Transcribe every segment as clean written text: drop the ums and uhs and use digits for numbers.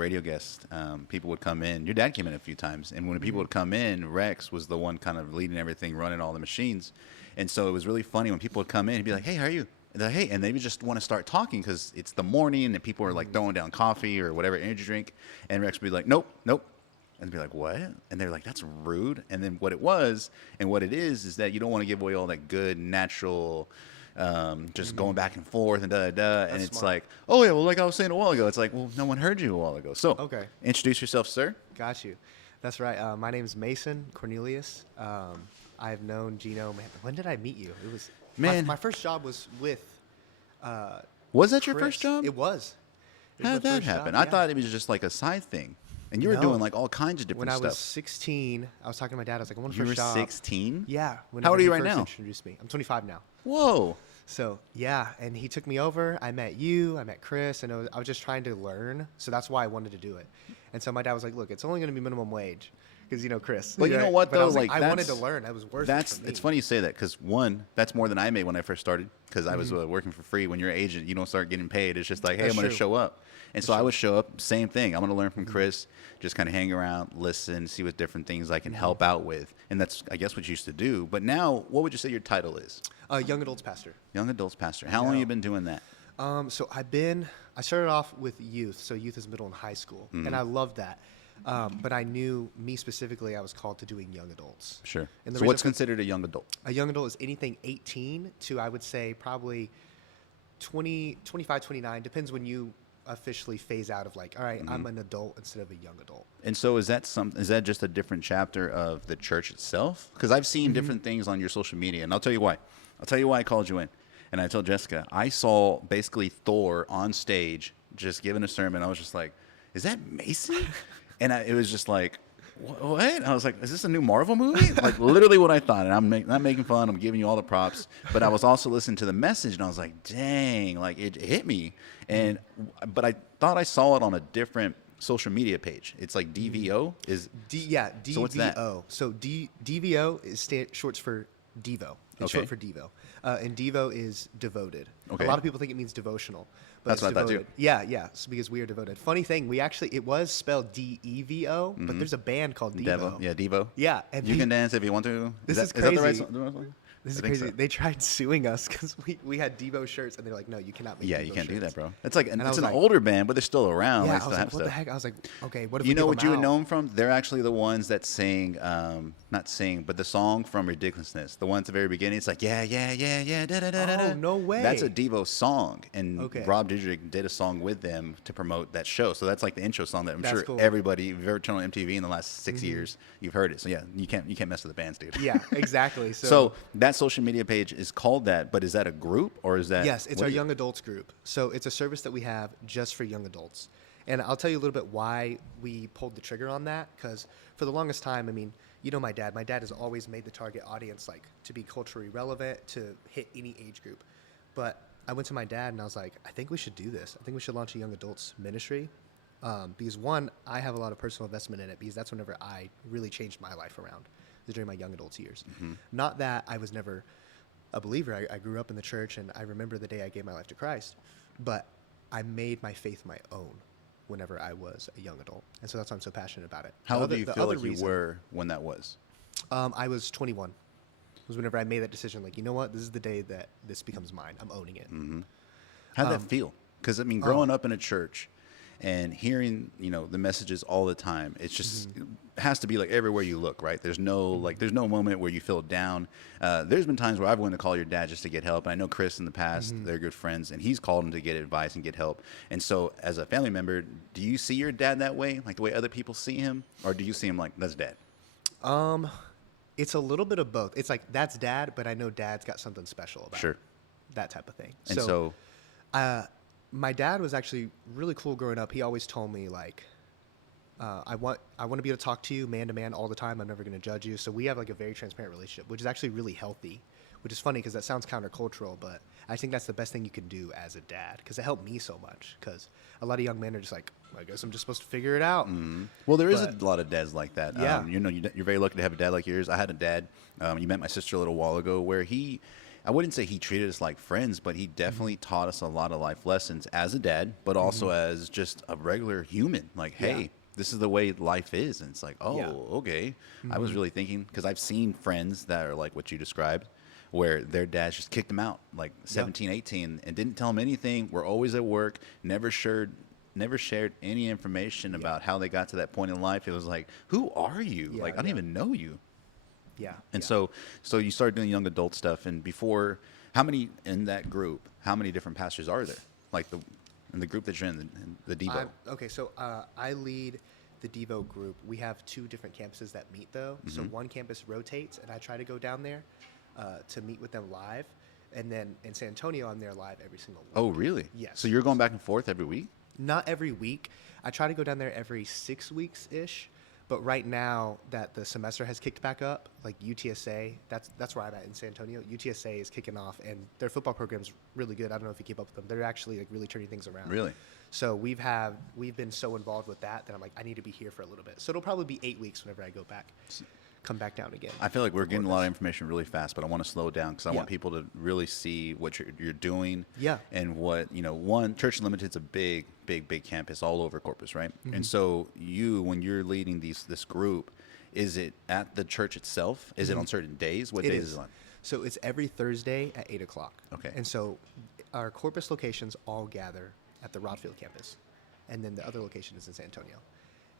radio guests, people would come in. Your dad came in a few times, and when people would come in, Rex was the one kind of leading everything, running all the machines. And so it was really funny when people would come in. He'd be like, "Hey, how are you?" And they're like, "Hey," and they would just want to start talking because it's the morning and people are like throwing down coffee or whatever energy drink, and Rex would be like, "Nope, nope." And be like, "What?" And they're like, "That's rude." And then what it was and what it is that you don't want to give away all that good natural, just going back and forth and and it's smart. like, "Oh yeah, well, like I was saying a while ago." It's like, well, no one heard you a while ago. So Okay. introduce yourself, sir. Got you. That's right. My name's Mason Cornelius. I've known Gino. Man, when did I meet you? It was my first job was with. Was that your Chris. first job? It was. It How was did my that first happen? job, I yeah. thought it was just like a side thing, and you were No. doing like all kinds of When different I was stuff. 16, I was talking to my dad. I was like, "I want a You were first job." 16. Yeah. How old are you he right first now? Introduced me. I'm 25 now. Whoa. So yeah, and he took me over. I met you. I met Chris, and I was just trying to learn. So that's why I wanted to do it. And so my dad was like, "Look, it's only going to be minimum wage." Because Chris. But you know right? what But I though, was like, like I wanted to that's- learn. That was worth That's it for me. it's funny you say that because one, that's more than I made when I first started because I was Mm-hmm. working for free. When you're an agent, you don't start getting paid. It's just like, hey, That's I'm going to true. show up, and so I would show up. Same thing. I'm going to learn Mm-hmm. from Chris. Just kind of hang around, listen, see what different things I Mm-hmm. can help out with, and that's I guess what you used to do. But now, what would you say your title is? Young adults pastor. Young adults pastor. How long have you been doing that? So I started off with youth. So youth is middle and high school, Mm-hmm. and I loved that. But I knew me specifically, I was called to doing young adults. Sure. And the So reason what's for- considered a young adult? A young adult is anything 18 to, I would say, probably 20, 25, 29. Depends when you officially phase out of like, all right, I'm an adult instead of a young adult. And so is that just a different chapter of the church itself? Because I've Mm-hmm. seen different things on your social media, and I'll tell you why. I'll tell you why I called you in. And I told Jessica, I saw basically Thor on stage just giving a sermon. I was just like, is that Mason? And it was just like, what? I was like, is this a new Marvel movie? Like literally what I thought. And I'm not making fun. I'm giving you all the props. But I was also listening to the message, and I was like, dang, like it hit me. But I thought I saw it on a different social media page. It's like DVO is. DVO. So what's that? So DVO is shorts for Devo. It's Okay. short for Devo. And Devo is devoted. Okay. A lot of people think it means devotional. But That's it's what I thought, too. devoted. Yeah. It's because we are devoted. Funny thing, it was spelled DEVO, but there's a band called Devo. Devo. Yeah, Devo. Yeah. And You can dance if you want to. This is that the right crazy. song? This is I think crazy. so. They tried suing us because we had Devo shirts, and they're like, "No, you cannot make." Yeah, Devo you can't do shirts." that, bro. It's like And I it's was an like- older band, but they're still around. Yeah, They I still was have like, "What the stuff. heck?" I was like, "Okay, what if You we know give what them you would out?" know them from? They're actually the ones that sing, not sing, but the song from Ridiculousness. The one at the very beginning. It's like, yeah, yeah, yeah, yeah, da da da da. Oh, no way. That's a Devo song, and Okay. Rob Dyrdek did a song with them to promote that show. So that's like the intro song that I'm That's sure cool. everybody, if you've ever turned on MTV in the last 6 years, you've heard it. So yeah, you can't mess with the bands, dude. Yeah, exactly. So that social media page is called that, but is that a group or is that? Yes, it's what our is it? young adults group. So it's a service that we have just for young adults. And I'll tell you a little bit why we pulled the trigger on that. Because for the longest time, I mean, you know my dad. My dad has always made the target audience like to be culturally relevant, to hit any age group. But I went to my dad and I was like, I think we should do this. I think we should launch a young adults ministry. Because one, I have a lot of personal investment in it because that's whenever I really changed my life around, was during my young adults years. Not that I was never a believer. I grew up in the church, and I remember the day I gave my life to Christ, but I made my faith my own whenever I was a young adult. And so that's why I'm so passionate about it. How The old do other- you the feel other like you reason- were when that was? I was 21. It was whenever I made that decision, like, you know what? This is the day that this becomes mine. I'm owning it. How'd that feel? Because I mean, growing up in a church and hearing, the messages all the time, it's just it has to be like everywhere you look, right? There's no moment where you feel down. There's been times where I've wanted to call your dad just to get help. And I know Chris in the past, they're good friends, and he's called him to get advice and get help. And so, as a family member, do you see your dad that way, like the way other people see him, or do you see him like that's dad? It's a little bit of both. It's like, that's dad, but I know dad's got something special about Sure. that type of thing. And so My dad was actually really cool growing up. He always told me, like, I want to be able to talk to you man to man all the time. I'm never going to judge you. So we have like a very transparent relationship, which is actually really healthy, which is funny because that sounds countercultural, but I think that's the best thing you can do as a dad because it helped me so much. Because a lot of young men are just like, I guess I'm just supposed to figure it out. Well, there is a But- lot of dads like that. Yeah. You're very lucky to have a dad like yours. I had a dad. You met my sister a little while ago, where I wouldn't say he treated us like friends, but he definitely taught us a lot of life lessons as a dad, but also as just a regular human. Like, hey, this is the way life is. And it's like, oh, okay. I was really thinking, because I've seen friends that are like what you described, where their dads just kicked them out, like 17, 18, and didn't tell them anything. We're always at work, never shared any information about how they got to that point in life. It was like, who are you? Like, I don't even know you. Yeah. And so you started doing young adult stuff. And before, how many in that group, how many different pastors are there? Like in the group that you're in the Devo? Okay, so I lead the Devo group. We have 2 different campuses that meet, though. So one campus rotates, and I try to go down there to meet with them live. And then in San Antonio, I'm there live every single week. Oh, really? Yes. So you're going back and forth every week? Not every week. I try to go down there every 6 weeks-ish. But right now that the semester has kicked back up, like UTSA, that's where I'm at in San Antonio. UTSA is kicking off, and their football program's really good. I don't know if you keep up with them. They're actually like really turning things around. Really? So we've been so involved with that I'm like, I need to be here for a little bit. So it'll probably be 8 weeks whenever I come back down again. I feel like we're getting a lot of information really fast, but I want to slow down because I want people to really see what you're doing. Yeah. And what, one, Church Unlimited's a big campus all over Corpus, right? And so when you're leading this group, is it at the church itself? Is it on certain days? What days is it on? So it's every Thursday at 8 o'clock. Okay. And so our Corpus locations all gather at the Rodfield campus. And then the other location is in San Antonio.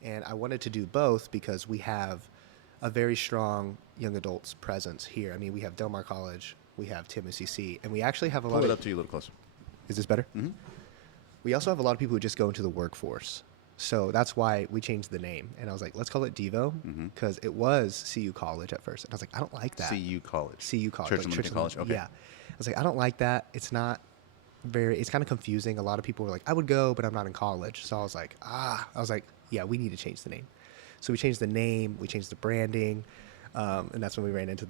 And I wanted to do both because we have a very strong young adults presence here. I mean, we have Del Mar College, we have TMUCC, and we actually have a lot of... Pull it up to you a little closer. Is this better? Mm-hmm. We also have a lot of people who just go into the workforce. So that's why we changed the name. And I was like, let's call it Devo, because it was CU College at first. And I was like, I don't like that. CU College. CU College. Church Unlimited College, okay. Yeah. I was like, I don't like that. It's kind of confusing. A lot of people were like, I would go, but I'm not in college. So I was like, yeah, we need to change the name. So we changed the name, we changed the branding, and that's when we ran into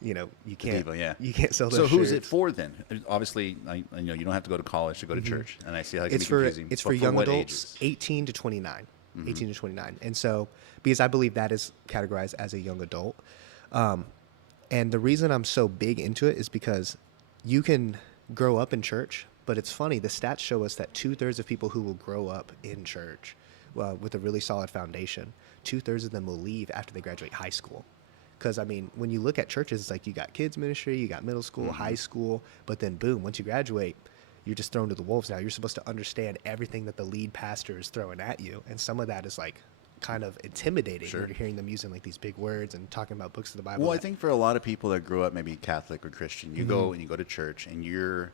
you can't, Devo, you can't sell those So who's shirts. it for then? Obviously, I you don't have to go to college to go to church, and I see how it can be It's for confusing. it's But for young what adults, ages? 18 to 29, 18 to 29, and so because I believe that is categorized as a young adult, and the reason I'm so big into it is because you can grow up in church, but it's funny, the stats show us that 2/3 of people who will grow up in church with a really solid foundation, 2/3 of them will leave after they graduate high school. Because, I mean, when you look at churches, it's like you got kids ministry, you got middle school, high school, but then boom, once you graduate, you're just thrown to the wolves now. You're supposed to understand everything that the lead pastor is throwing at you. And some of that is like kind of intimidating when you're hearing them using like these big words and talking about books of the Bible. Well, I think for a lot of people that grew up maybe Catholic or Christian, you go and you go to church, and your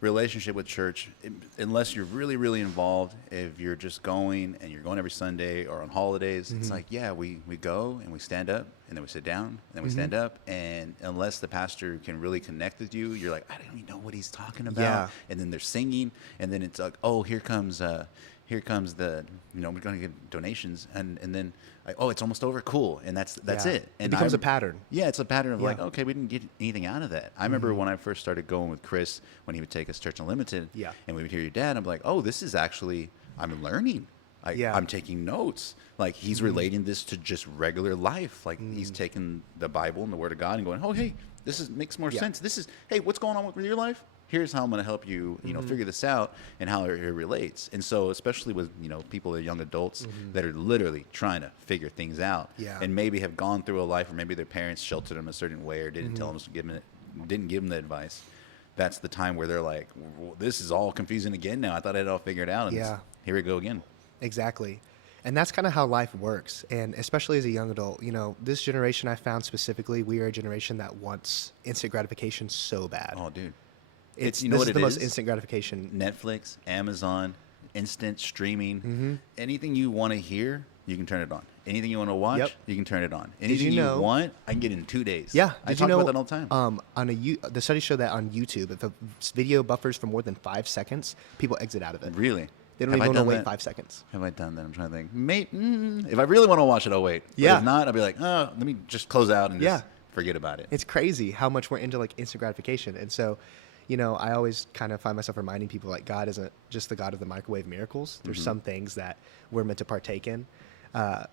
relationship with church, unless you're really, really involved, if you're just going and you're going every Sunday or on holidays, it's like, yeah, we go and we stand up and then we sit down and then we stand up. And unless the pastor can really connect with you, you're like, I don't even know what he's talking about. Yeah. And then they're singing, and then it's like, oh, here comes the, we're going to get donations. And then, like, oh, it's almost over. Cool. And that's it. And it becomes a pattern. Yeah, it's a pattern of like, Yeah. okay, we didn't get anything out of that. I remember when I first started going with Chris, when he would take us Church Unlimited, and we would hear your dad, I'm like, oh, this is actually, I'm learning. I'm taking notes. Like, he's relating this to just regular life. Like, he's taking the Bible and the Word of God and going, oh, hey, makes more sense. This is, hey, what's going on with your life? Here's how I'm going to help you, figure this out and how it relates. And so, especially with, people that are young adults that are literally trying to figure things out and maybe have gone through a life, or maybe their parents sheltered them a certain way or didn't tell them, didn't give them the advice. That's the time where they're like, well, this is all confusing again now. I thought I had it all figured out. And here we go again. Exactly. And that's kind of how life works. And especially as a young adult, this generation I found specifically, we are a generation that wants instant gratification so bad. Oh, dude. This what is it the most is? instant gratification. Netflix, Amazon, instant streaming. Anything you want to hear, you can turn it on. Anything you want to watch, you can turn it on. Anything you want, I can get in 2 days. Yeah. I talk about that all the time. The studies show that on YouTube, if a video buffers for more than 5 seconds, people exit out of it. Really? They don't even want to wait 5 seconds. Have I done that? I'm trying to think. If I really want to watch it, I'll wait. But if not, I'll be like, oh, let me just close out and just forget about it. It's crazy how much we're into like instant gratification. And so, I always kind of find myself reminding people like God isn't just the God of the microwave miracles. There's some things that we're meant to partake in.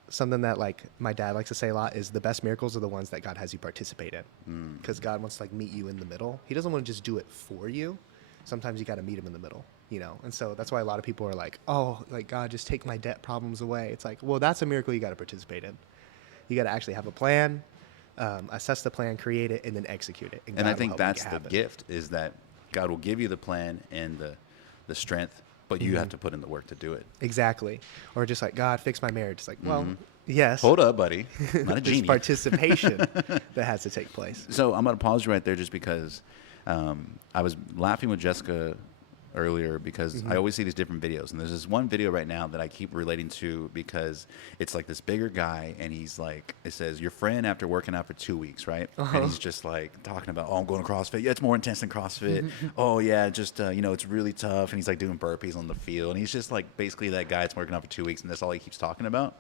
Something that like my dad likes to say a lot is the best miracles are the ones that God has you participate in, because God wants to like meet you in the middle. He doesn't want to just do it for you. Sometimes you got to meet him in the middle, you know? And so that's why a lot of people are like, oh, like God, just take my debt problems away. It's like, well, that's a miracle you got to participate in. You got to actually have a plan, assess the plan, create it, and then execute it. And I think that's the gift, is that God will give you the plan and the strength, but you have to put in the work to do it. Exactly. Or just like, God, fix my marriage. It's like, well, yes. Hold up, buddy. Not a There's genie. participation that has to take place. So I'm going to pause you right there just because I was laughing with Jessica earlier because I always see these different videos. And there's this one video right now that I keep relating to because it's like this bigger guy and he's like, it says, your friend after working out for 2 weeks, right? And he's just like talking about, oh, I'm going to CrossFit. Yeah, it's more intense than CrossFit. Oh, yeah, just, you know, it's really tough. And he's like doing burpees on the field. And he's just like basically that guy that's working out for 2 weeks and that's all he keeps talking about.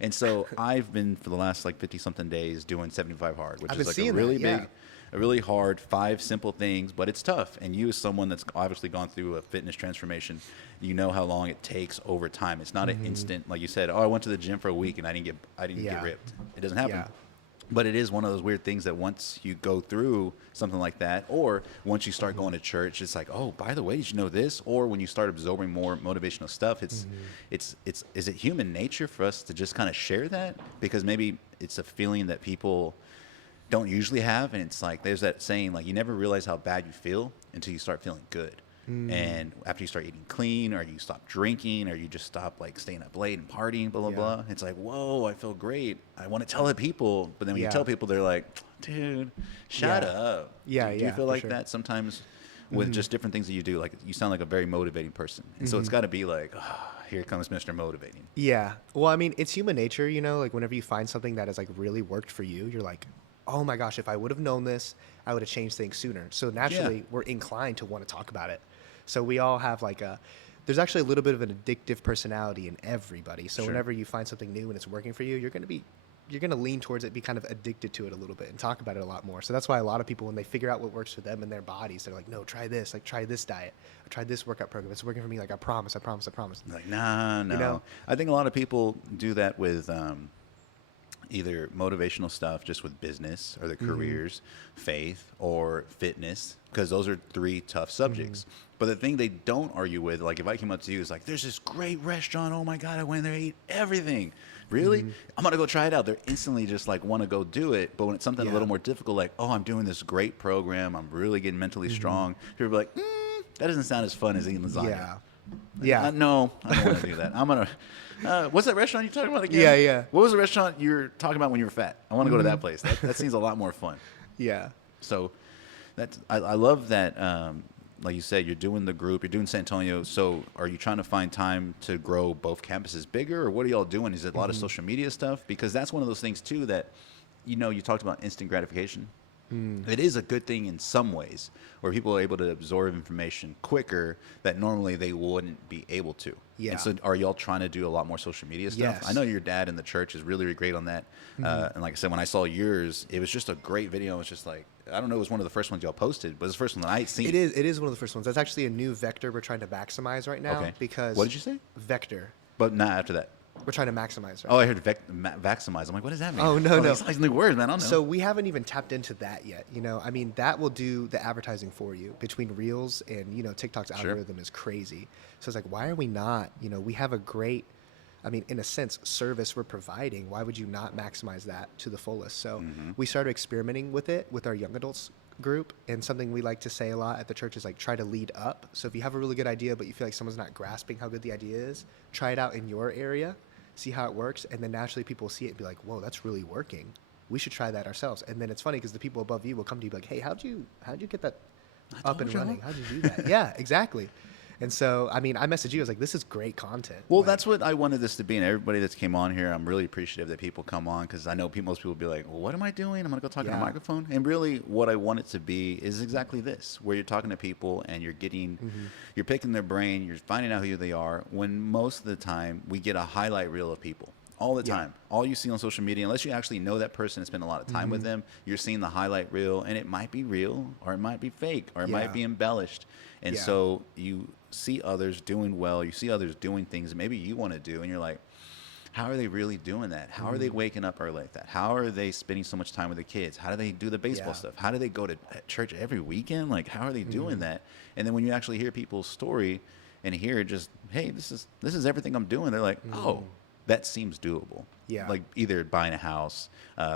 And so I've been for the last like 50 something days doing 75 hard, which is like a really big, a really hard 5 simple things, but it's tough. And you as someone that's obviously gone through a fitness transformation, you know how long it takes over time. It's not an instant, like you said, oh, I went to the gym for a week and I didn't get ripped. It doesn't happen. But it is one of those weird things that once you go through something like that, or once you start going to church, it's like, oh, by the way, did you know this? Or when you start absorbing more motivational stuff, is it human nature for us to just kind of share that? Because maybe it's a feeling that people don't usually have, and it's like there's that saying, like, you never realize how bad you feel until you start feeling good. And after you start eating clean, or you stop drinking, or you just stop like staying up late and partying, blah blah blah, it's like, whoa, I feel great. I want to tell the people, but then when you tell people, they're like, dude, shut up. Do you feel like that sometimes with just different things that you do? Like, you sound like a very motivating person, and so it's got to be like, oh, here comes Mr. Motivating. Yeah. Well, I mean, it's human nature, you know. Like, whenever you find something that has like really worked for you, you're like, oh my gosh, if I would have known this, I would have changed things sooner. So naturally, we're inclined to want to talk about it. So we all have like there's actually a little bit of an addictive personality in everybody. So whenever you find something new and it's working for you, you're going to lean towards it, be kind of addicted to it a little bit and talk about it a lot more. So that's why a lot of people, when they figure out what works for them and their bodies, they're like, no, try this, like try this diet, or try this workout program. It's working for me. Like, I promise. Like, no. You know? I think a lot of people do that with either motivational stuff, just with business or their careers, faith, or fitness, because those are 3 tough subjects. But the thing they don't argue with, like if I came up to you, is like, there's this great restaurant. Oh my God, I went there, ate everything. Really? I'm going to go try it out. They're instantly just like want to go do it. But when it's something a little more difficult, like, oh, I'm doing this great program, I'm really getting mentally strong, people are like, that doesn't sound as fun as eating lasagna. No, I don't want to do that. I'm going to, what's that restaurant you're talking about again? Yeah. What was the restaurant you're talking about when you were fat? I want to go to that place. That seems a lot more fun. Yeah. So I love that. Like you said, you're doing the group, you're doing San Antonio. So are you trying to find time to grow both campuses bigger, or what are y'all doing? Is it a lot of social media stuff? Because that's one of those things too that, you know, you talked about instant gratification. It is a good thing in some ways, where people are able to absorb information quicker that normally they wouldn't be able to. Yeah. And so are y'all trying to do a lot more social media stuff? Yes. I know your dad in the church is really, really great on that. And like I said, when I saw yours, it was just a great video. It was just like, I don't know, it was one of the first ones y'all posted, but it's the first one that I had seen. It is one of the first ones. That's actually a new vector we're trying to maximize right now. Okay. Because what did you say? Vector. But not after that. We're trying to maximize. Right? Oh, I heard vaximize. I'm like, what does that mean? Oh, no. It's new words, man. I don't know. So we haven't even tapped into that yet. You know, I mean, that will do the advertising for you between Reels and, you know, TikTok's algorithm is crazy. So it's like, why are we not? You know, we have a great, I mean, in a sense, service we're providing. Why would you not maximize that to the fullest? So we started experimenting with it with our young adults group, and something we like to say a lot at the church is like, try to lead up. So if you have a really good idea but you feel like someone's not grasping how good the idea is, try it out in your area, see how it works, and then naturally people will see it and be like, whoa, that's really working, we should try that ourselves. And then it's funny because the people above you will come to you like, hey, how'd you get that up and running? How'd you do that? Yeah, exactly. And so, I mean, I messaged you. I was like, this is great content. Well, like, that's what I wanted this to be. And everybody that's came on here, I'm really appreciative that people come on, because I know most people will be like, well, what am I doing? I'm going to go talk on a microphone. And really what I want it to be is exactly this, where you're talking to people and you're getting, you're picking their brain, you're finding out who they are, when most of the time we get a highlight reel of people. All the time. All you see on social media, unless you actually know that person and spend a lot of time with them, you're seeing the highlight reel, and it might be real, or it might be fake, or it might be embellished. And so you see others doing well, you see others doing things that maybe you want to do, and you're like, how are they really doing that? How are they waking up early like that? How are they spending so much time with the kids? How do they do the baseball stuff? How do they go to church every weekend? Like, how are they doing that? And then when you actually hear people's story and hear just, hey, this is everything I'm doing, they're like, oh, that seems doable. Yeah. Like either buying a house.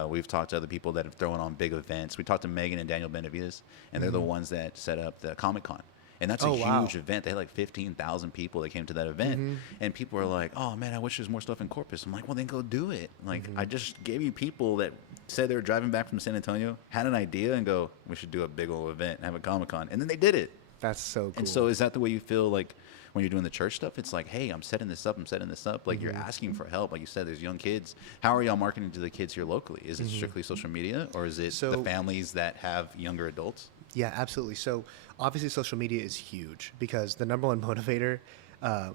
We've talked to other people that have thrown on big events. We talked to Megan and Daniel Benavides, and they're the ones that set up the Comic-Con. And that's a huge event. They had like 15,000 people that came to that event. And people are like, oh, man, I wish there's more stuff in Corpus. I'm like, well, then go do it. Like, I just gave you people that said they were driving back from San Antonio, had an idea, and go, we should do a big old event and have a Comic-Con. And then they did it. That's so cool. And so is that the way you feel like when you're doing the church stuff? It's like, hey, I'm setting this up. Like, you're asking for help. Like you said, there's young kids. How are y'all marketing to the kids here locally? Is it strictly social media, or is it the families that have younger adults? Yeah, absolutely. So obviously social media is huge because the number one motivator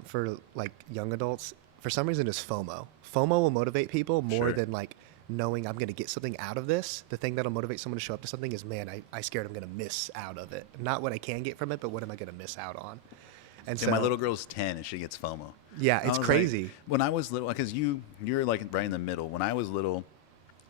for like young adults, for some reason, is FOMO. FOMO will motivate people more than like knowing I'm going to get something out of this. The thing that'll motivate someone to show up to something is, man, I scared I'm going to miss out of it. Not what I can get from it, but what am I going to miss out on? And so my little girl's 10 and she gets FOMO. Yeah, it's crazy. Like, when I was little, because you're like right in the middle. When I was little,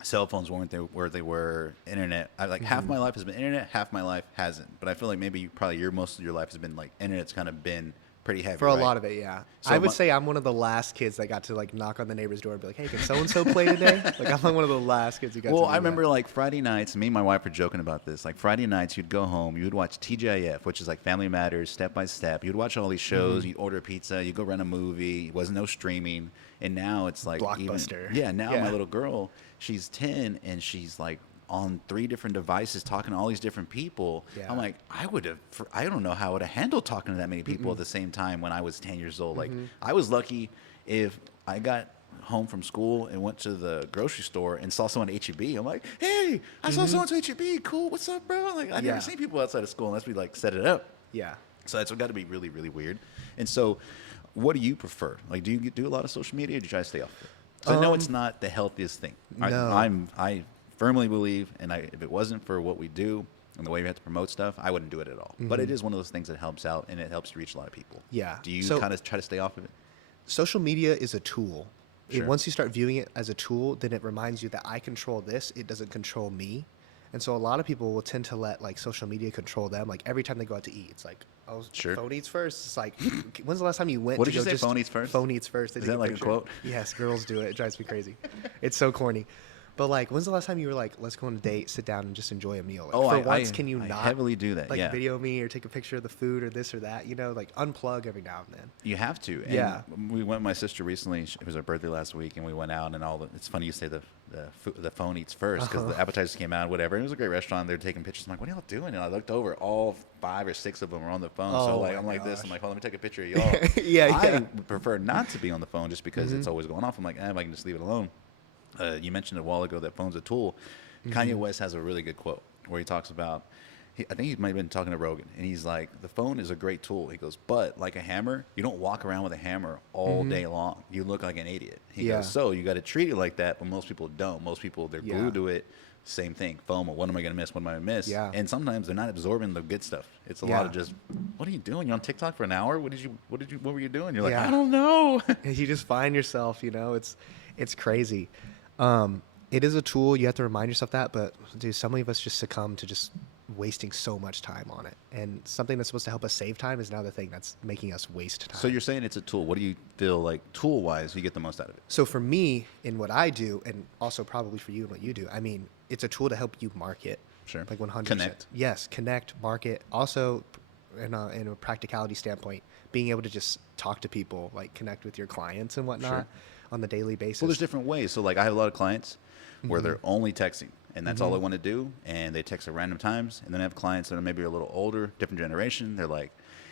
cell phones weren't there where they were. Internet, half my life has been internet, half my life hasn't. But I feel like maybe most of your life has been like internet's kind of been pretty heavy for a lot of it. Yeah, so I would say I'm one of the last kids that got to like knock on the neighbor's door and be like, hey, can so and so play today? Like, I'm like one of the last kids who got. Well, to I remember like Friday nights. Me and my wife were joking about this. Like Friday nights, you'd go home, you would watch TGIF, which is like Family Matters, Step by Step. You'd watch all these shows. You'd order pizza. You'd go rent a movie. It wasn't no streaming. And now it's like Blockbuster. Now my little girl, she's 10 and she's like on 3 different devices talking to all these different people. Yeah. I'm like, I don't know how I would have handled talking to that many people at the same time when I was 10 years old. Like, I was lucky if I got home from school and went to the grocery store and saw someone at HEB. I'm like, hey, I saw someone at HEB. Cool. What's up, bro? Like, I never seen people outside of school unless we like set it up. Yeah. So that's got to be really, really weird. And so what do you prefer? Like, do you do a lot of social media or do you try to stay off it? So I know it's not the healthiest thing. No. I firmly believe, and if it wasn't for what we do and the way we have to promote stuff, I wouldn't do it at all. But it is one of those things that helps out, and it helps you reach a lot of people. Yeah. Do you kind of try to stay off of it? Social media is a tool. Sure. Once you start viewing it as a tool, then it reminds you that I control this. It doesn't control me. And so a lot of people will tend to let like social media control them. Like every time they go out to eat, it's like, oh, phone eats first. It's like, when's the last time you went What to did you say, phone eats first? Phone eats first. Is that like a quote? Yes, girls do it. It drives me crazy. It's so corny. But like, when's the last time you were like, let's go on a date, sit down, and just enjoy a meal? Like, can you not heavily do that? Like video me or take a picture of the food or this or that? You know, like unplug every now and then. You have to. And we went with my sister recently. It was her birthday last week, and we went out and it's funny you say the phone eats first because the appetizers came out, whatever. And it was a great restaurant. They were taking pictures. I'm like, what are y'all doing? And I looked over, all 5 or 6 of them were on the phone. So like, I'm like this. I'm like, hold on, let me take a picture of y'all. I prefer not to be on the phone just because it's always going off. I'm like, if I can just leave it alone. You mentioned a while ago that phone's a tool. Kanye West has a really good quote where he talks about, I think he might have been talking to Rogan, and he's like, the phone is a great tool. He goes, but like a hammer, you don't walk around with a hammer all day long. You look like an idiot. He goes, so you got to treat it like that, but most people don't. Most people, they're glued to it. Same thing. FOMO. What am I going to miss? What am I going to miss? Yeah. And sometimes they're not absorbing the good stuff. It's a lot of just, what are you doing? You're on TikTok for an hour? What were you doing? You're like, I don't know. You just find yourself, you know, it's crazy. It is a tool. You have to remind yourself that, but dude, some of us just succumb to just wasting so much time on it. And something that's supposed to help us save time is now the thing that's making us waste time. So you're saying it's a tool. What do you feel like tool-wise you get the most out of it? So for me, in what I do, and also probably for you and what you do, I mean, it's a tool to help you market. Sure. Like 100%. Connect. Yes, connect, market. Also, in a practicality standpoint, being able to just talk to people, like connect with your clients and whatnot on the daily basis. Well, there's different ways. So like I have a lot of clients where they're only texting, and that's all they want to do, and they text at random times. And then I have clients that are maybe a little older, different generation. They're like,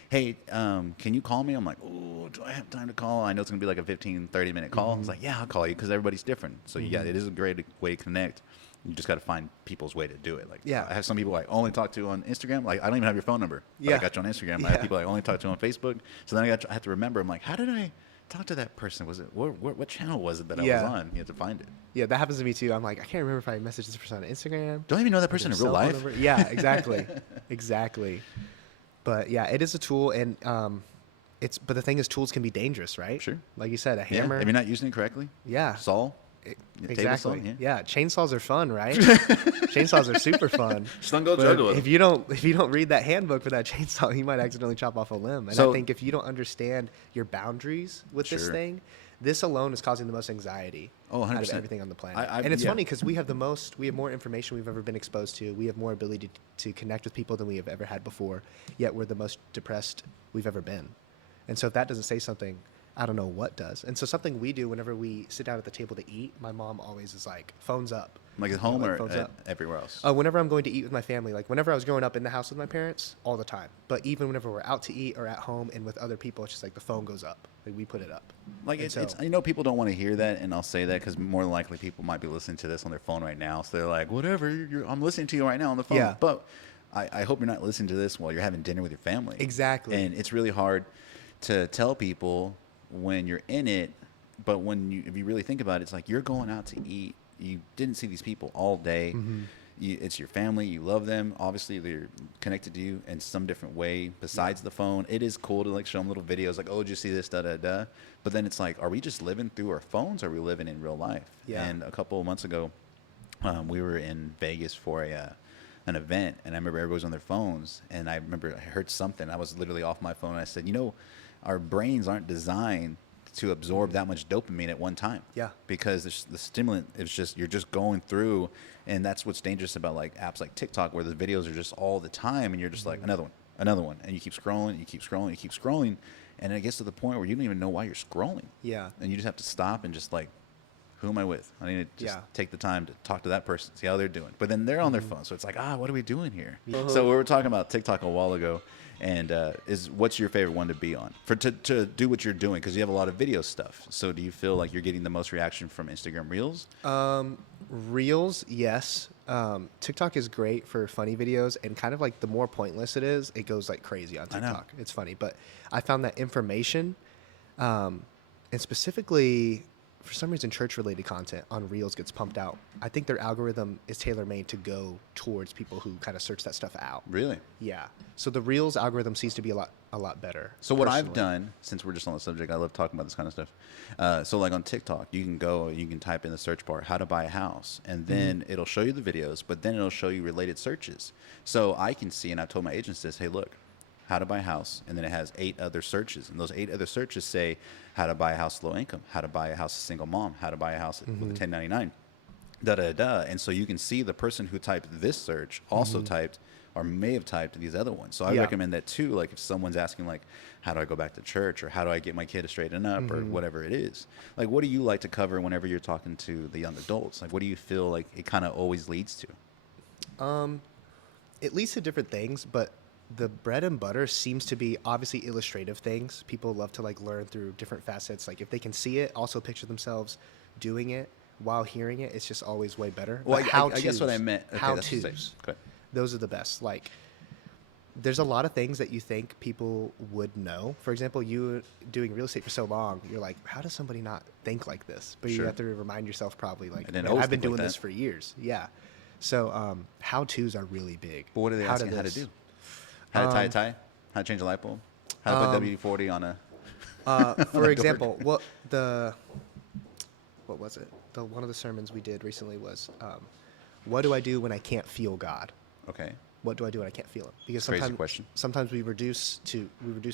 hey, can you call me? I'm like, oh, do I have time to call? I know it's going to be like a 15, 30-minute call. It's like, yeah, I'll call you because everybody's different. So, yeah, it is a great way to connect. You just got to find people's way to do it. Like, I have some people I only talk to on Instagram. Like, I don't even have your phone number. But I got you on Instagram. I have people I only talk to on Facebook. So then I have to remember. I'm like, how did I talk to that person? Was it what channel was it that I was on? You have to find it. Yeah, that happens to me too. I'm like, I can't remember if I messaged this person on Instagram. Don't even know that person in real life. Yeah, exactly. Exactly. But yeah, it is a tool, and but the thing is, tools can be dangerous, right? Sure. Like you said, a Yeah. hammer. If you're not using it correctly. Yeah. Saw. Exactly. Table saw, Yeah. Chainsaws are fun, right? Chainsaws are super fun. Just don't go But juggle with if you don't read that handbook for that chainsaw, you might accidentally chop off a limb. And I So- think if you don't understand your boundaries with this Sure. thing, this alone is causing the most anxiety Oh, out of 100%. everything on the planet. I- And it's yeah. funny because we have more information we've ever been exposed to. We have more ability to connect with people than we have ever had before. Yet we're the most depressed we've ever been. And so if that doesn't say something, I don't know what does. And so something we do whenever we sit down at the table to eat, my mom always is like, phones up. Like at home Like or phones at up. everywhere else. Whenever I'm going to eat with my family, like whenever I was growing up in the house with my parents, all the time. But even whenever we're out to eat or at home and with other people, it's just like the phone goes up. Like we put it up. Like And it's so- I know people don't want to hear that, and I'll say that because more than likely people might be listening to this on their phone right now. So they're like, whatever, I'm listening to you right now on the phone. Yeah. But I hope you're not listening to this while you're having dinner with your family. Exactly. And it's really hard to tell people when you're in it, but if you really think about it, it's like you're going out to eat. You didn't see these people all day. Mm-hmm. It's your family. You love them. Obviously, they're connected to you in some different way besides the phone. It is cool to like show them little videos like, oh, did you see this, da da da. But then it's like, are we just living through our phones? Or are we living in real life? Yeah. And a couple of months ago, we were in Vegas for an event, and I remember everybody was on their phones, and I remember I heard something. I was literally off my phone, and I said, our brains aren't designed to absorb that much dopamine at one time. Yeah. Because the stimulant is just, you're just going through, and that's what's dangerous about like apps like TikTok, where the videos are just all the time, and you're just like, another one, and you keep scrolling, you keep scrolling, and it gets to the point where you don't even know why you're scrolling. Yeah. And you just have to stop and just like, who am I with? I need to just Yeah. take the time to talk to that person, see how they're doing. But then they're on their phone, so it's like, what are we doing here? Uh-huh. So we were talking about TikTok a while ago, and what's your favorite one to be on to do what you're doing? Because you have a lot of video stuff. So do you feel like you're getting the most reaction from Instagram Reels? Reels, yes. TikTok is great for funny videos, and kind of like the more pointless it is, it goes like crazy on I know. TikTok. It's funny, but I found that information, and specifically for some reason church-related content on Reels gets pumped out. I think their algorithm is tailor-made to go towards people who kind of search that stuff out. Really? Yeah. So the Reels algorithm seems to be a lot better. So what I've personally. done, since we're just on the subject, I love talking about this kind of stuff. So like on TikTok, you can type in the search bar, how to buy a house, and then it'll show you the videos, but then it'll show you related searches. So I can see, and I've told my agents this, hey, look, how to buy a house, and then it has 8 other searches, and those 8 other searches say how to buy a house low income, how to buy a house as a single mom, how to buy a house with a 1099, da da da. And so you can see the person who typed this search also typed or may have typed these other ones. So I Yeah. recommend that too. Like if someone's asking like, how do I go back to church, or how do I get my kid to straighten up, or whatever it is. Like, what do you like to cover whenever you're talking to the young adults? Like, what do you feel like it kind of always leads to? It leads to different things, but the bread and butter seems to be obviously illustrative things. People love to like learn through different facets. Like if they can see it, also picture themselves doing it while hearing it, it's just always way better. Well, But I guess what I meant. Okay, that's what how-tos, I'm saying. Okay. those are the best. Like there's a lot of things that you think people would know. For example, you doing real estate for so long, you're like, how does somebody not think like this? But you Sure. have to remind yourself probably like, I didn't "Man, always I've been think like doing this that." for years. Yeah. So how-tos are really big. But what are they asking how to this? do? How to tie a tie? How to change a light bulb? How to put WD-40 on a... For example, what was it? One of the sermons we did recently was, what do I do when I can't feel God? Okay. What do I do when I can't feel Him? Because Crazy sometimes, question. sometimes we reduce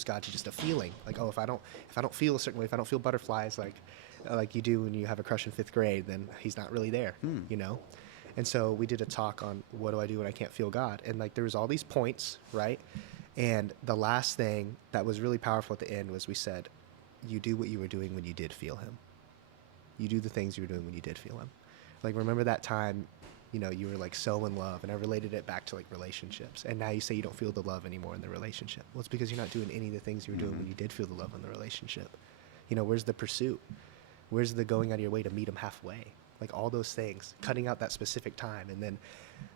God to just a feeling. Like, oh, if I don't feel a certain way, if I don't feel butterflies, like you do when you have a crush in 5th grade, then He's not really there, you know. And so we did a talk on what do I do when I can't feel God, and like there was all these points, right? And the last thing that was really powerful at the end was we said, you do what you were doing when you did feel Him. You do the things you were doing when you did feel Him. Like, remember that time, you know, you were like so in love, and I related it back to like relationships. And now you say you don't feel the love anymore in the relationship. Well, it's because you're not doing any of the things you were doing when you did feel the love in the relationship. You know, where's the pursuit? Where's the going out of your way to meet Him halfway? Like all those things, cutting out that specific time. And then,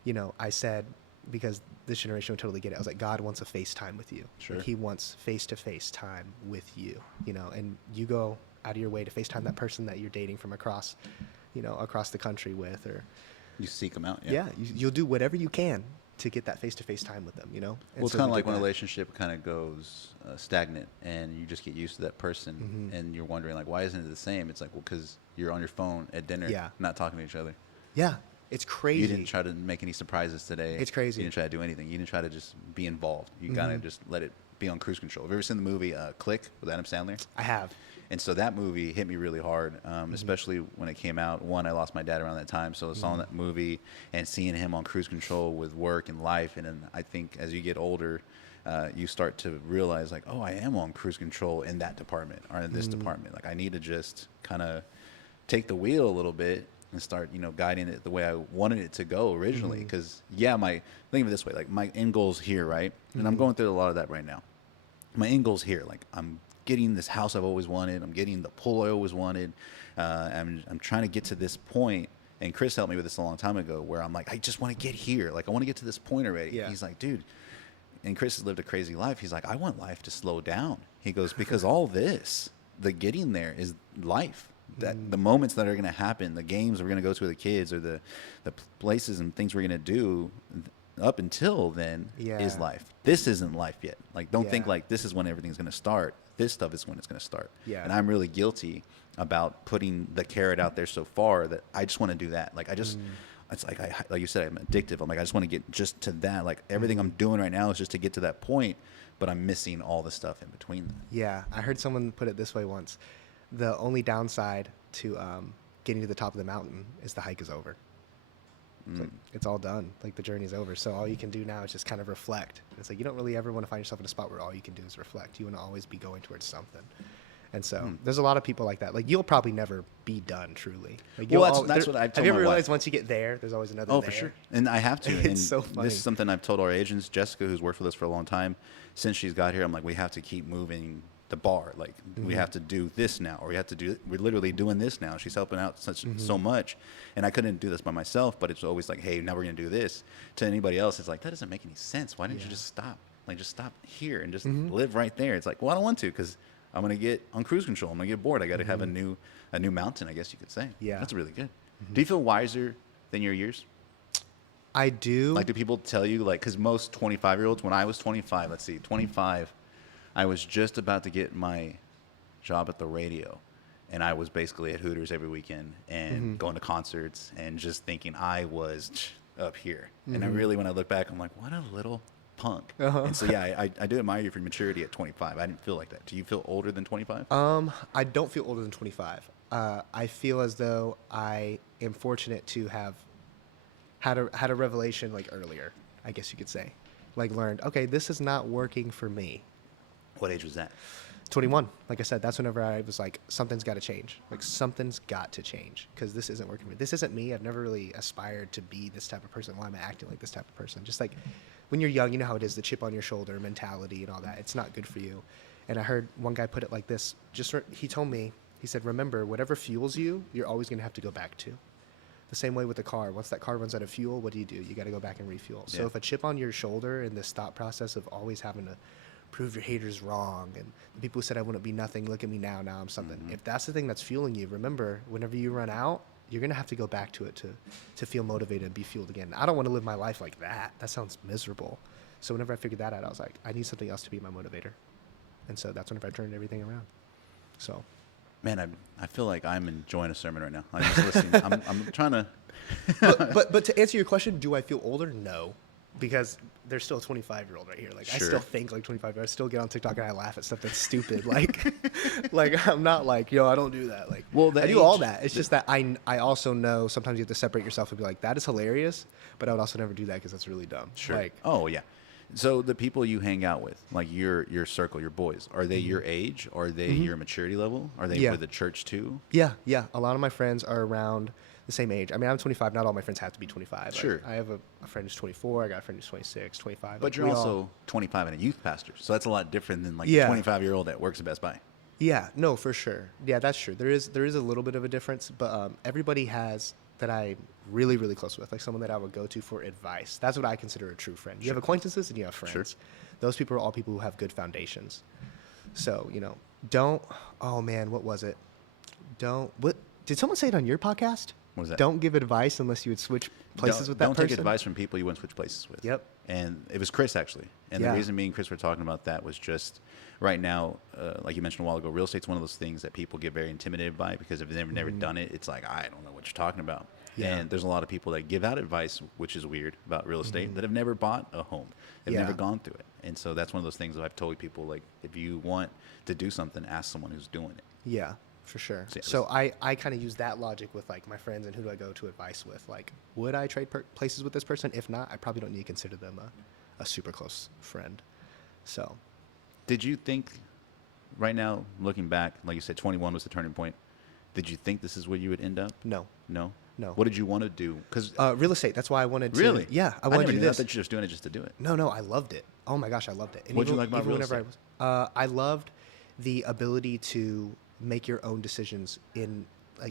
you know, I said, because this generation would totally get it, I was like, God wants a FaceTime with you. Sure. Like, He wants face-to-face time with you, you know, and you go out of your way to FaceTime that person that you're dating from across the country with, or You seek them out, you'll do whatever you can to get that face-to-face time with them, you know? And Well, it's so kind we of like did when a that. relationship kind of goes stagnant and you just get used to that person and you're wondering, like, why isn't it the same? It's like, well, because you're on your phone at dinner, Yeah. not talking to each other. Yeah, it's crazy. You didn't try to make any surprises today. It's crazy. You didn't try to do anything. You didn't try to just be involved. You kind of just let it be on cruise control. Have you ever seen the movie Click with Adam Sandler? I have. And so that movie hit me really hard, especially when it came out. One, I lost my dad around that time, so I saw that movie and seeing him on cruise control with work and life. And then I think as you get older, you start to realize, like, oh, I am on cruise control in that department or in this department. Like, I need to just kind of take the wheel a little bit and start, guiding it the way I wanted it to go originally. Because, think of it this way, like, my end goal's here, right? And I'm going through a lot of that right now. My end goal's here. Like, I'm getting this house I've always wanted. I'm getting the pool I always wanted. I'm trying to get to this point. And Chris helped me with this a long time ago where I'm like, I just want to get here. Like, I want to get to this point already. Yeah. He's like, dude. And Chris has lived a crazy life. He's like, I want life to slow down. He goes, because all this, the getting there is life. That the moments that are going to happen, the games we're going to go to with the kids or the places and things we're going to do up until then is life. This isn't life yet. Like, don't think like this is when everything's going to start. This stuff is when it's going to start. Yeah. And I'm really guilty about putting the carrot out there so far that I just want to do that. Like, I just, it's like, like you said, I'm addictive. I'm like, I just want to get just to that. Like, everything I'm doing right now is just to get to that point, but I'm missing all the stuff in between. Yeah, I heard someone put it this way once. The only downside to getting to the top of the mountain is the hike is over. It's, like, it's all done. Like, the journey's over. So all you can do now is just kind of reflect. It's like you don't really ever want to find yourself in a spot where all you can do is reflect. You want to always be going towards something. And so there's a lot of people like that. Like, you'll probably never be done, truly. Like, Well, that's what I've told Have you ever my wife. realized once you get there, there's always another Oh, there? for sure. And I have to. It's And so funny. This is something I've told our agents, Jessica, who's worked with us for a long time. Since she's got here, I'm like, we have to keep moving the bar. Like, we have to do this now, or we're literally doing this now. She's helping out so much. And I couldn't do this by myself, but it's always like, hey, now we're going to do this. To anybody else, it's like, that doesn't make any sense. Why didn't you just stop? Like, just stop here and just live right there. It's like, well, I don't want to because I'm going to get on cruise control. I'm going to get bored. I got to have a new mountain, I guess you could say. Yeah. That's really good. Do you feel wiser than your years? I do. Like, do people tell you, like, because most 25-year-olds, when I was 25, 25, I was just about to get my job at the radio. And I was basically at Hooters every weekend and going to concerts and just thinking I was up here. And I really, when I look back, I'm like, what a little punk. And so, yeah, I do admire you for your maturity at 25. I didn't feel like that. Do you feel older than 25? I don't feel older than 25. I feel as though I am fortunate to have had a revelation, like, earlier, I guess you could say. Like, learned, okay, this is not working for me. What age was that? 21. Like I said, that's whenever I was like, something's got to change. Like, something's got to change because this isn't working for me. This isn't me. I've never really aspired to be this type of person. Why am I acting like this type of person? Just like when you're young, you know how it is, the chip on your shoulder mentality and all that. It's not good for you. And I heard one guy put it like this. He told me, he said, remember, whatever fuels you, you're always going to have to go back to. The same way with the car. Once that car runs out of fuel, what do? You got to go back and refuel. So if a chip on your shoulder and this thought process of always having to prove your haters wrong, and the people who said I wouldn't be nothing, look at me now I'm something. If that's the thing that's fueling you, remember, whenever you run out, you're going to have to go back to it to feel motivated and be fueled again. I don't want to live my life like that. That sounds miserable. So whenever I figured that out, I was like, I need something else to be my motivator. And so that's whenever I turned everything around. So, Man, I feel like I'm enjoying a sermon right now. I'm just listening. I'm trying to. but to answer your question, do I feel older? No, because there's still a 25-year-old right here. Like, I still think like 25. I still get on TikTok and I laugh at stuff that's stupid. like I'm not like, yo, I don't do that. Like, Well, I do all that. It's just that I also know sometimes you have to separate yourself and be like, that is hilarious, but I would also never do that because that's really dumb. Sure. Like, Oh yeah. So the people you hang out with, like your circle, your boys, are they your age? Are they your maturity level? Are they with the church too? yeah. A lot of my friends are around the same age. I mean, I'm 25. Not all my friends have to be 25. Sure. Like, I have a friend who's 24. I got a friend who's 26, 25. But Like, you're we also all- 25 and a youth pastor, so that's a lot different than like Yeah. a 25-year-old that works at Best Buy. Yeah, no, for sure. Yeah, that's true. There is a little bit of a difference, but everybody has that I'm really, really close with, like someone that I would go to for advice. That's what I consider a true friend. You have acquaintances and you have friends. Sure. Those people are all people who have good foundations. So, what was it? What did someone say it on your podcast? What is that? Don't give advice unless you would switch places with that person. Don't take advice from people you wouldn't switch places with. Yep. And it was Chris, actually. And Yeah. the reason me and Chris were talking about that was just right now, like you mentioned a while ago, real estate's one of those things that people get very intimidated by because if they've never done it, it's like, I don't know what you're talking about. Yeah. And there's a lot of people that give out advice, which is weird, about real estate that have never bought a home. They've Yeah. never gone through it. And so that's one of those things that I've told people, like, if you want to do something, ask someone who's doing it. Yeah, for sure. So, yeah, So I kind of use that logic with like my friends and who do I go to advice with? Like, would I trade places with this person? If not, I probably don't need to consider them a super close friend. So, Did you think, right now, looking back, like you said, 21 was the turning point. Did you think this is where you would end up? no. No? No. What did you want to do? Because Real estate. That's why I wanted to. really? Yeah, I wanted to do I this. thought you were just doing it just to do it. No, I loved it. Oh my gosh, I loved it. And What'd you even- like about even real whenever estate? I loved the ability to make your own decisions in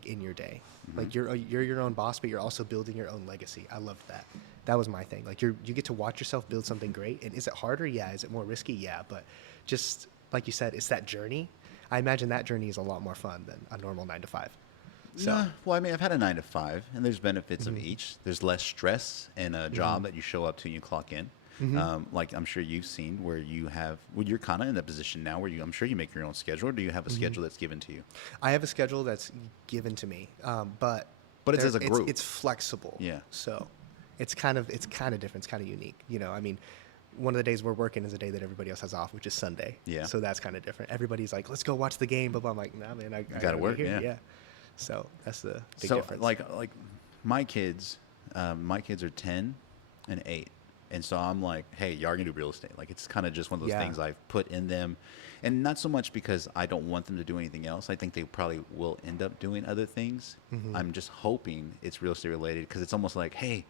your day. Mm-hmm. Like you're your own boss, but you're also building your own legacy. I loved that. That was my thing. Like you get to watch yourself build something great. And is it harder? Yeah. Is it more risky? Yeah. But just like you said, it's that journey. I imagine that journey is a lot more fun than a normal 9 to 5. So Nah, well, I mean, I've had a 9 to 5, and there's benefits of each. There's less stress in a job that you show up to and you clock in. Like I'm sure you've seen where you're kind of in that position now where I'm sure you make your own schedule, or do you have a schedule that's given to you? I have a schedule that's given to me, but But it's as a group. It's flexible. Yeah. So it's kind of different. It's kind of unique. You know, I mean, one of the days we're working is a day that everybody else has off, which is Sunday. Yeah. So that's kind of different. Everybody's like, let's go watch the game, but I'm like, nah, man, I gotta be work, here. yeah. So that's the big So difference. like my kids are 10 and 8. And so I'm like, hey, y'all are gonna do real estate. Like it's kind of just one of those Yeah. things I've put in them, and not so much because I don't want them to do anything else. I think they probably will end up doing other things. I'm just hoping it's real estate related because it's almost like, hey,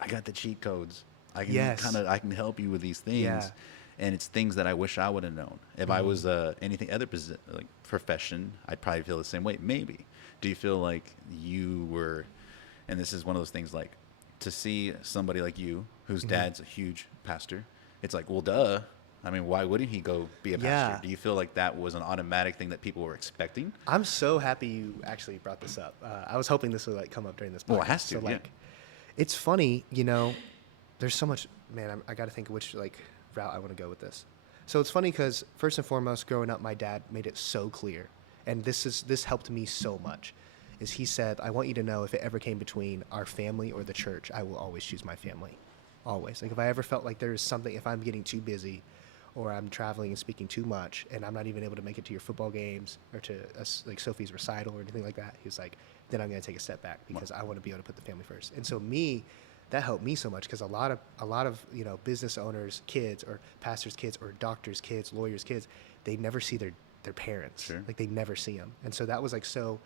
I got the cheat codes. I can Yes. I can help you with these things. Yeah. And it's things that I wish I would have known. If I was anything other like profession, I'd probably feel the same way. Maybe. Do you feel like you were, and this is one of those things like, to see somebody like you, whose dad's a huge pastor, it's like, well, duh. I mean, why wouldn't he go be a pastor? Yeah. Do you feel like that was an automatic thing that people were expecting? I'm so happy you actually brought this up. I was hoping this would like come up during this podcast. Well, it has to, So yeah. like, it's funny, you know. There's so much, man. I got to think of which like route I want to go with this. So it's funny because first and foremost, growing up, my dad made it so clear, and this helped me so much. Is he said, I want you to know if it ever came between our family or the church, I will always choose my family, always. Like if I ever felt like there's something, if I'm getting too busy, or I'm traveling and speaking too much, and I'm not even able to make it to your football games or to like Sophie's recital or anything like that, he was like, then I'm going to take a step back because I want to be able to put the family first. And so that helped me so much because a lot of you know business owners' kids or pastors' kids or doctors' kids, lawyers' kids, they never see their parents. Sure. Like they never see them. And so that was like so.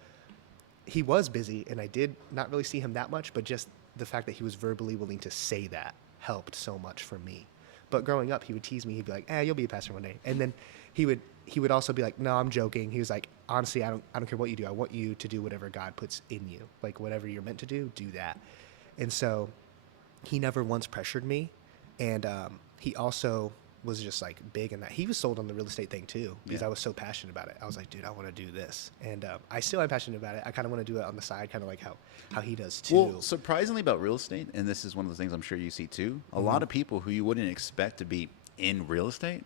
He was busy, and I did not really see him that much, but just the fact that he was verbally willing to say that helped so much for me. But growing up, he would tease me. He'd be like, you'll be a pastor one day. And then he would also be like, no, I'm joking. He was like, honestly, I don't care what you do. I want you to do whatever God puts in you. Like whatever you're meant to do that. And so he never once pressured me. And he also was just like big in that. He was sold on the real estate thing too because Yeah. I was so passionate about it. I was like, dude, I want to do this. And I still am passionate about it. I kind of want to do it on the side, kind of like how he does too. Well, surprisingly about real estate, and this is one of the things I'm sure you see too, a lot of people who you wouldn't expect to be in real estate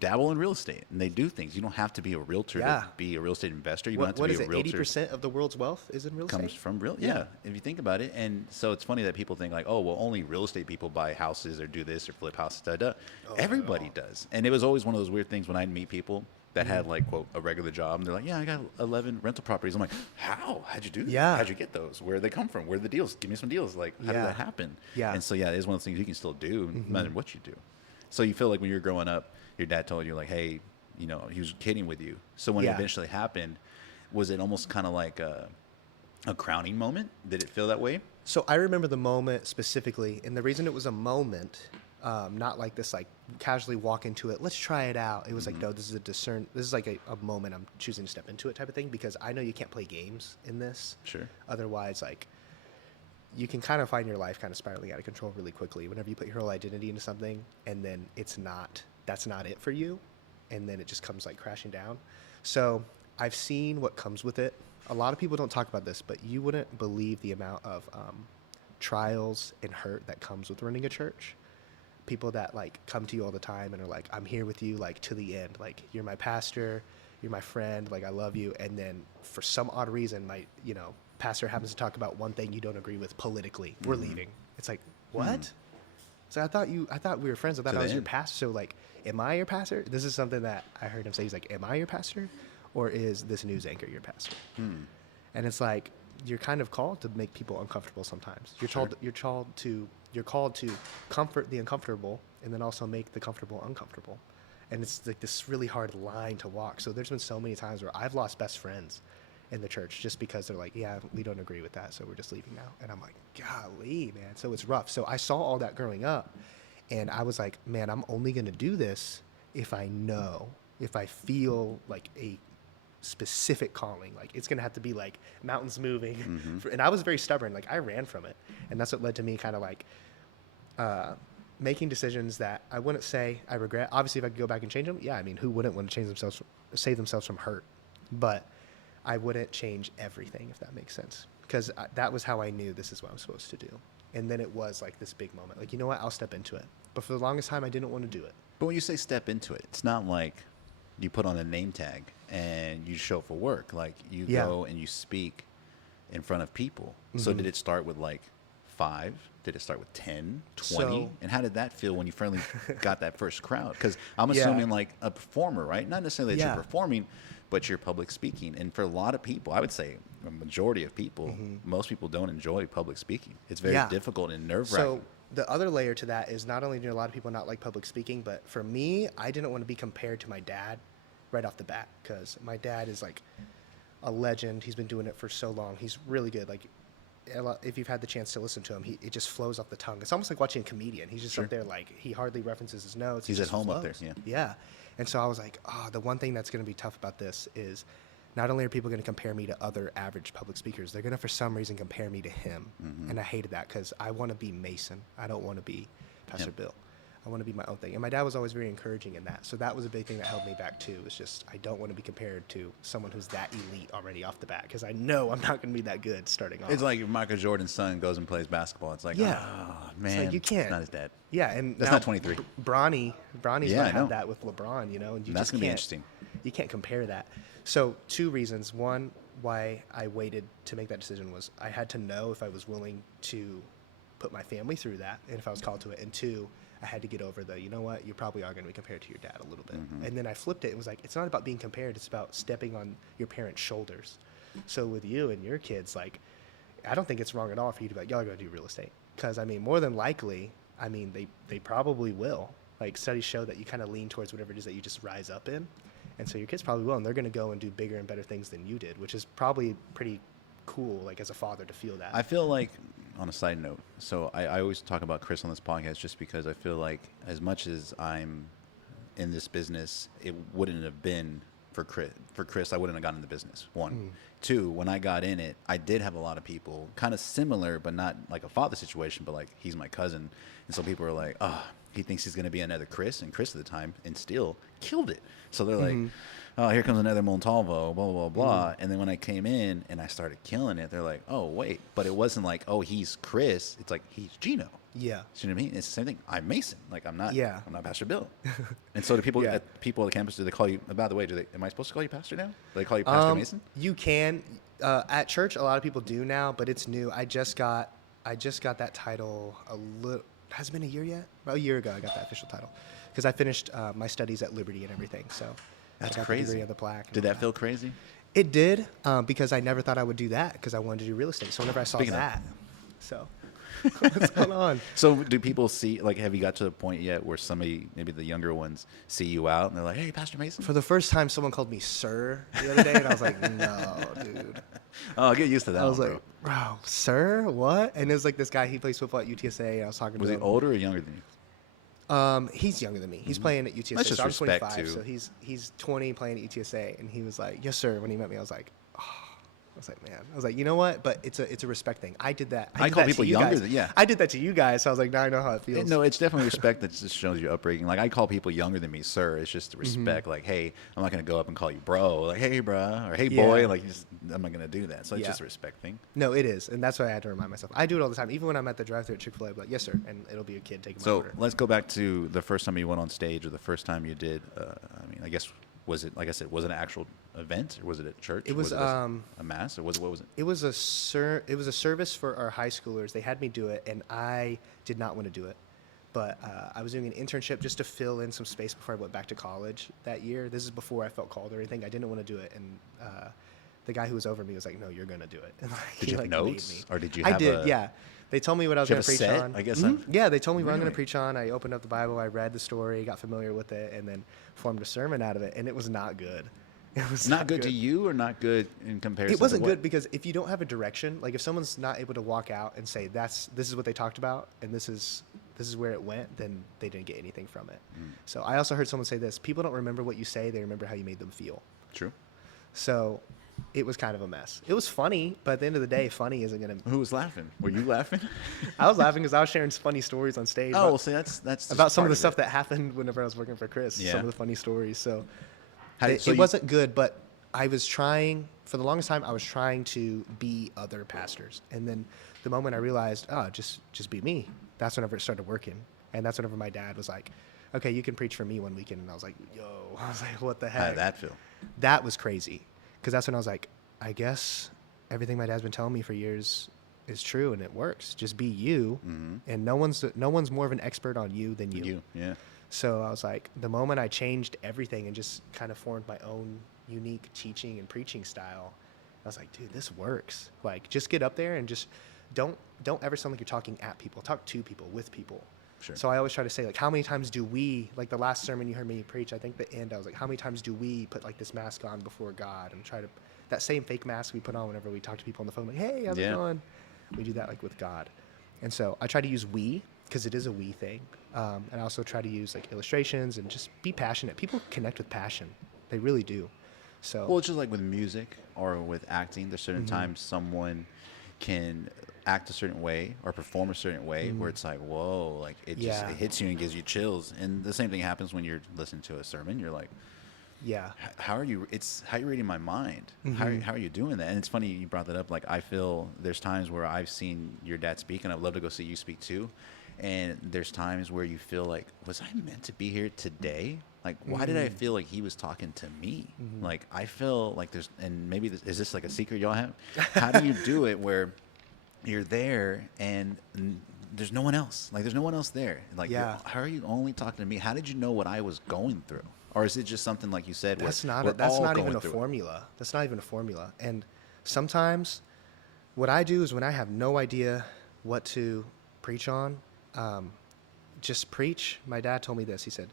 dabble in real estate, and they do things. You don't have to be a realtor Yeah. to be a real estate investor. You don't have What to is be it? a realtor. 80% of the world's wealth is in real Comes estate? from real, Yeah. yeah. If you think about it, and so it's funny that people think like, oh, well, only real estate people buy houses or do this or flip houses. Da, da. Everybody does, and it was always one of those weird things when I'd meet people that had like quote a regular job, and they're like, yeah, I got 11 rental propities. I'm like, how'd you do that? Yeah. How'd you get those? Where did they come from? Where are the deals? Give me some deals. Like, how did Yeah. that happen? Yeah. And so yeah, it is one of those things you can still do no matter what you do. So you feel like when you're growing up, your dad told you like, hey, you know, he was kidding with you. So when it Yeah. eventually happened, was it almost kind of like a crowning moment? Did it feel that way? So I remember the moment specifically, and the reason it was a moment, not like this, like casually walk into it, let's try it out. It was like, no, this is like a moment I'm choosing to step into it type of thing, because I know you can't play games in this. Sure. Otherwise, like, you can kind of find your life kind of spiraling out of control really quickly whenever you put your whole identity into something, and then that's not it for you, and then it just comes like crashing down. So I've seen what comes with it. a lot of people don't talk about this, but you wouldn't believe the amount of trials and hurt that comes with running a church. People that like come to you all the time and are like, I'm here with you like to the end. Like, you're my pastor, you're my friend, like I love you. And then for some odd reason, my, you know, pastor happens to talk about one thing you don't agree with politically. We're leaving. It's like, what? So I thought we were friends. I thought I was your pastor. So like, am I your pastor? This is something that I heard him say. He's like, am I your pastor? Or is this news anchor your pastor? And it's like, you're kind of called to make people uncomfortable sometimes. You're called to comfort the uncomfortable and then also make the comfortable uncomfortable. And it's like this really hard line to walk. So there's been so many times where I've lost best friends in the church just because they're like, yeah, we don't agree with that, so we're just leaving now. And I'm like, golly, man. So it's rough. So I saw all that growing up, and I was like, man, I'm only going to do this if I feel like a specific calling. Like, it's going to have to be like mountains moving. And I was very stubborn. Like, I ran from it. And that's what led to me kind of like making decisions that I wouldn't say I regret. Obviously, if I could go back and change them, yeah, I mean, who wouldn't want to save themselves from hurt? But I wouldn't change everything, if that makes sense. Because that was how I knew this is what I'm supposed to do. And then it was like this big moment. Like, you know what? I'll step into it. But for the longest time, I didn't want to do it. But when you say step into it, it's not like you put on a name tag and you show up for work. Like, you go and you speak in front of people. So did it start with like 5? Did it start with 10, 20? And how did that feel when you finally got that first crowd? Because I'm assuming like a performer, right? Not necessarily that you're performing, but you're public speaking. And for a lot of people, I would say a majority of people, most people don't enjoy public speaking. It's very difficult and nerve-wracking. So the other layer to that is not only do a lot of people not like public speaking, but for me, I didn't want to be compared to my dad right off the bat, because my dad is like a legend. He's been doing it for so long. He's really good. Like, if you've had the chance to listen to him, it just flows off the tongue. It's almost like watching a comedian. He's just up there, like, he hardly references his notes. He's at home up there, Yeah. And so I was like, the one thing that's going to be tough about this is not only are people going to compare me to other average public speakers, they're going to, for some reason, compare me to him. And I hated that, because I want to be Mason. I don't want to be Pastor Bill. I want to be my own thing. And my dad was always very encouraging in that. So that was a big thing that held me back too. It's just, I don't want to be compared to someone who's that elite already off the bat, because I know I'm not going to be that good starting off. It's like if Michael Jordan's son goes and plays basketball. It's like, oh, man, like, you can't. It's not his dad. Yeah, and that's not 23. Bronny's going to have that with LeBron, you know, and that's going to be interesting. You can't compare that. So 2 reasons. One, why I waited to make that decision was I had to know if I was willing to put my family through that and if I was called to it. And 2, I had to get over you know what, you probably are going to be compared to your dad a little bit. And then I flipped it and was like, it's not about being compared, it's about stepping on your parents' shoulders. So with you and your kids, like, I don't think it's wrong at all for you to be like, y'all are going to do real estate. Because, I mean, more than likely, I mean, they probably will. Like, studies show that you kind of lean towards whatever it is that you just rise up in. And so your kids probably will, and they're going to go and do bigger and better things than you did, which is probably pretty cool, like, as a father, to feel that. I feel like, on a side note, so I always talk about Chris on this podcast just because I feel like as much as I'm in this business, it wouldn't have been for Chris, I wouldn't have gotten in the business, 1. 2, when I got in it, I did have a lot of people kind of similar, but not like a father situation, but like, he's my cousin. And so people are like, oh, he thinks he's going to be another Chris, and Chris at the time, and still killed it. So they're like, oh, here comes another Montalvo, blah, blah, blah, blah. And then when I came in and I started killing it, they're like, oh, wait. But it wasn't like, oh, he's Chris. It's like, he's Gino. Yeah. You know what I mean? It's the same thing. I'm Mason. Like, I'm not Pastor Bill. And so the people at the campus, do they call you, by the way, am I supposed to call you Pastor now? Do they call you Pastor Mason? You can. At church, a lot of people do now, but it's new. I just got that title has it been a year yet? About a year ago, I got that official title. Because I finished my studies at Liberty and everything. So that's I got crazy. The degree of the plaque. Did that feel crazy? It did, because I never thought I would do that, because I wanted to do real estate. So whenever I saw what's going on? So do people see, like, have you got to the point yet where somebody, maybe the younger ones, see you out and they're like, hey, Pastor Mason? For the first time, someone called me sir the other day, and I was like, no, dude. Oh, get used to that. I was like, bro, sir, what? And it was like this guy, he plays football at UTSA, and I was talking to him. Was he older or younger than you? He's younger than me. He's playing at UTSA. That's just so I'm respect 25, too. so he's 20 playing at UTSA, and he was like, yes, sir. When he met me, I was like, oh, was like, man, I was like, you know what? But it's a respect thing. I did that. I did call that to people you younger guys. than- yeah. I did that to you guys. So I was like, now I know how it feels. No, it's definitely respect that just shows your upbringing. Like, I call people younger than me, sir. It's just respect. Like, hey, I'm not going to go up and call you bro. Like, hey, bruh, or hey, boy. Yeah. Like, I'm not going to do that. So it's Yeah. just a respect thing. No, it is, and that's why I had to remind myself. I do it all the time, even when I'm at the drive-thru at Chick-fil-A. I'll be like, yes, sir, and it'll be a kid taking my So order. let's go back to the first time you went on stage, or the first time you did. I mean, I guess, was it, like I said, was it an actual event, or was it at church? It was a mass, or what was it? It was a service for our high schoolers. They had me do it, and I did not want to do it. But I was doing an internship just to fill in some space before I went back to college that year. This is before I felt called or anything. I didn't want to do it, and the guy who was over me was like, "No, you're gonna do it." And like, Did he, you have like, made notes, me. or did you? I Have did, yeah. They told me what I was Did you going to have a preach set? on. I guess. Yeah, they told me what I'm going Really? to preach on. I opened up the Bible, I read the story, got familiar with it, and then formed a sermon out of it. And it was not good. It was Not good to you, or not good in comparison? It wasn't to what? good because if you don't have a direction, like if someone's not able to walk out and say this is what they talked about and this is where it went, then they didn't get anything from it. So I also heard someone say this: people don't remember what you say; they remember how you made them feel. True. So it was kind of a mess. It was funny, but at the end of the day, funny isn't gonna. Who was laughing? Were you laughing? I was laughing because I was sharing funny stories on stage. Oh, well, see, that's just about some of part the stuff it. that happened whenever I was working for Chris. Yeah. Some of the funny stories. So How- it, so it you- wasn't good, but I was trying for the longest time. I was trying to be other pastors, and then the moment I realized, oh, just be me. That's whenever it started working, and that's whenever my dad was like, "Okay, you can preach for me one weekend," and I was like, "Yo," I was like, "What the heck?" How did that feel? That was crazy, because that's when I was like, I guess everything my dad's been telling me for years is true, and it works. Just be you, and no one's more of an expert on you than you. Yeah. So I was like, the moment I changed everything and just kind of formed my own unique teaching and preaching style, I was like, dude, this works. Like, just get up there and just don't ever sound like you're talking at people. Talk to people, with people. Sure. So I always try to say, like, how many times do we, like the last sermon you heard me preach, I think the end, I was like, how many times do we put like this mask on before God and try to, that same fake mask we put on whenever we talk to people on the phone, like, hey, how's it going? We do that like with God. And so I try to use we, because it is a we thing. And I also try to use like illustrations and just be passionate. People connect with passion. They really do. So Well, it's just like with music or with acting. There's certain times someone can act a certain way or perform a certain way where it's like, whoa, like it just Yeah. it hits you and gives you chills. And the same thing happens when you're listening to a sermon. You're like, yeah. how are you? It's how you're reading my mind. How are you doing that? And it's funny you brought that up. Like, I feel there's times where I've seen your dad speak, and I'd love to go see you speak too. And there's times where you feel like, was I meant to be here today? Like, why did I feel like he was talking to me? Like, I feel like there's, and maybe this, is this like a secret y'all have? How do you do it where you're there and there's no one else? Like, there's no one else there. Like, Yeah. how are you only talking to me? How did you know what I was going through? Or is it just something like you said? That's where not we're that's all not going even a through it? formula. That's not even a formula. And sometimes what I do is when I have no idea what to preach on, just preach. My dad told me this. He said,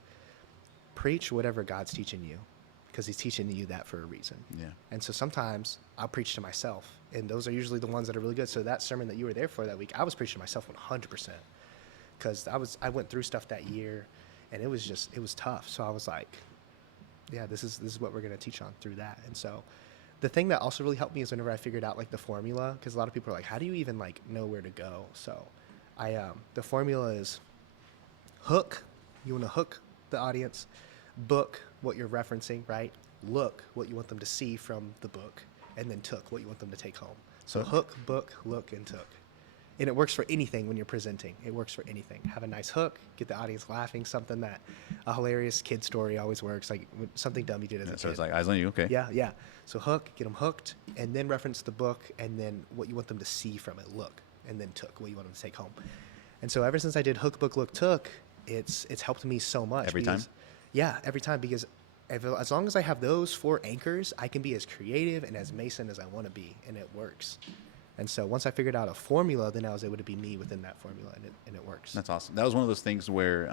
preach whatever God's teaching you, because he's teaching you that for a reason. Yeah. And so sometimes I'll preach to myself, and those are usually the ones that are really good. So that sermon that you were there for that week, I was preaching to myself 100%, because I went through stuff that year, and it was tough. So I was like, yeah, this is what we're going to teach on through that. And so the thing that also really helped me is whenever I figured out like the formula, because a lot of people are like, how do you even like know where to go? So the formula is hook. You want to hook the audience, book what you're referencing, right? Look what you want them to see from the book, and then took what you want them to take home. So hook, book, look, and took. And it works for anything when you're presenting. It works for anything. Have a nice hook, get the audience laughing, something that a hilarious kid story always works, like something dumb you did as a kid. So it's like, eyes on you, okay. Yeah. So hook, get them hooked, and then reference the book, and then what you want them to see from it, look, and then took what you want them to take home. And so ever since I did hook, book, look, took, it's helped me so much. Every time? Yeah, every time, because as long as I have those 4 anchors, I can be as creative and as Mason as I want to be, and it works. And so once I figured out a formula, then I was able to be me within that formula, and it works. That's awesome. That was one of those things where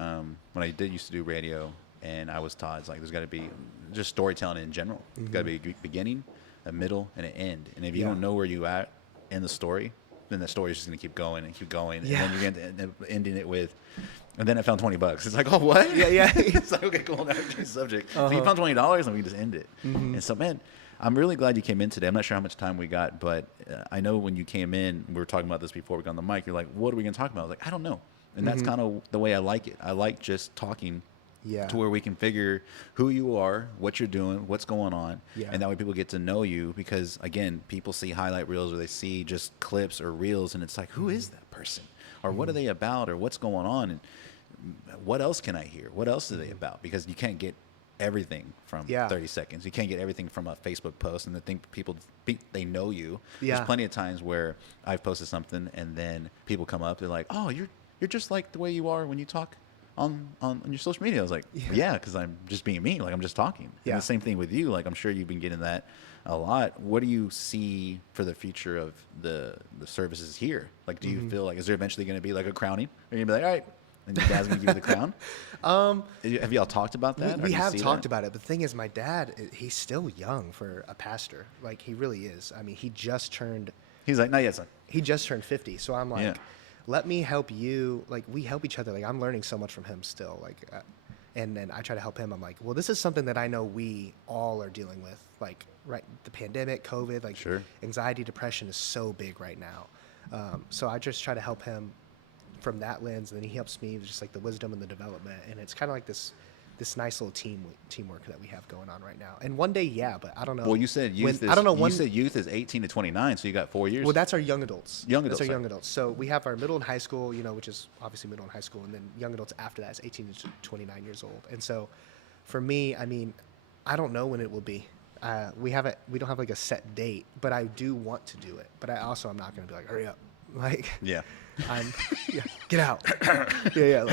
when I used to do radio, and I was taught, it's like, there's got to be just storytelling in general. There's got to be a beginning, a middle, and an end. And if you don't know where you at in the story, then the story is just going to keep going and keep going. Yeah. And then you're going to end up ending it with, and then I found $20. It's like, oh, what? Yeah. It's like, okay, cool, now we change the subject. So you found $20, and we just end it. And so, man, I'm really glad you came in today. I'm not sure how much time we got, but I know when you came in, we were talking about this before we got on the mic. You're like, what are we going to talk about? I was like, I don't know. And that's kind of the way I like it. I like just talking to where we can figure who you are, what you're doing, what's going on. Yeah. And that way people get to know you because, again, people see highlight reels or they see just clips or reels, and it's like, who is that person? Or what are they about? Or what's going on? And what else can I hear? What else are they about? Because you can't get everything from 30 seconds. You can't get everything from a Facebook post and think people they know you. There's plenty of times where I've posted something and then people come up, they're like, oh, you're just like the way you are when you talk on your social media. I was like, yeah, because I'm just being me. Like, I'm just talking. And the same thing with you. Like, I'm sure you've been getting that a lot. What do you see for the future of the services here? Like, do you feel like, is there eventually going to be like a crowning? Are you going to be like, all right, and your dad's going to give you the crown? Have y'all talked about that? We have talked about it. But the thing is, my dad, he's still young for a pastor. Like, he really is. I mean, he just turned... He's like, not yet, son. He just turned 50. So I'm like, let me help you. Like, we help each other. Like, I'm learning so much from him still. Like, and then I try to help him. I'm like, well, this is something that I know we all are dealing with. Like, right, the pandemic, COVID, like, anxiety, depression is so big right now. So I just try to help him from that lens, and then he helps me with just like the wisdom and the development, and it's kind of like this nice little teamwork that we have going on right now. And one day, but I don't know. Well, you said youth. You said youth is 18 to 29, so you got 4 years. Well, that's our young adults. That's our young adults. So we have our middle and high school, which is obviously middle and high school, and then young adults after that is 18 to 29 years old. And so, for me, I mean, I don't know when it will be. We don't have like a set date, but I do want to do it. But I'm not going to be like, hurry up, like get out, like, get out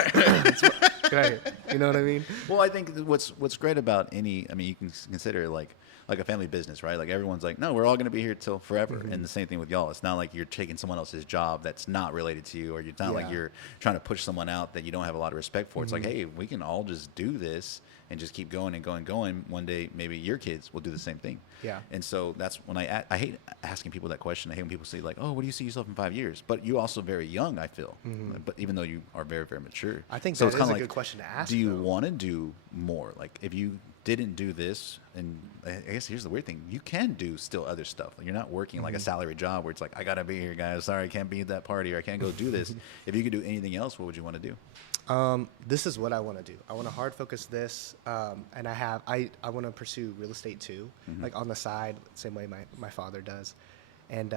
here. You know what I mean? Well, I think what's great about you can consider it like a family business, right? Like, everyone's like, no, we're all going to be here till forever. And the same thing with y'all. It's not like you're taking someone else's job that's not related to you, or it's not like you're trying to push someone out that you don't have a lot of respect for. It's like, hey, we can all just do this and just keep going and going and going. One day, maybe your kids will do the same thing. Yeah. And so that's when I hate asking people that question. I hate when people say like, oh, what do you see yourself in 5 years? But you're also very young, I feel. But even though you are very, very mature. I think so that is a good question to ask. Do you want to do more? Like, if you didn't do this, and I guess here's the weird thing, you can do still other stuff. Like, you're not working like a salary job where it's like, I gotta be here, guys, sorry, I can't be at that party, or I can't go do this. If you could do anything else, what would you want to do? This is what I want to do. I want to hard focus this, and I want to pursue real estate too, like on the side, same way my father does. And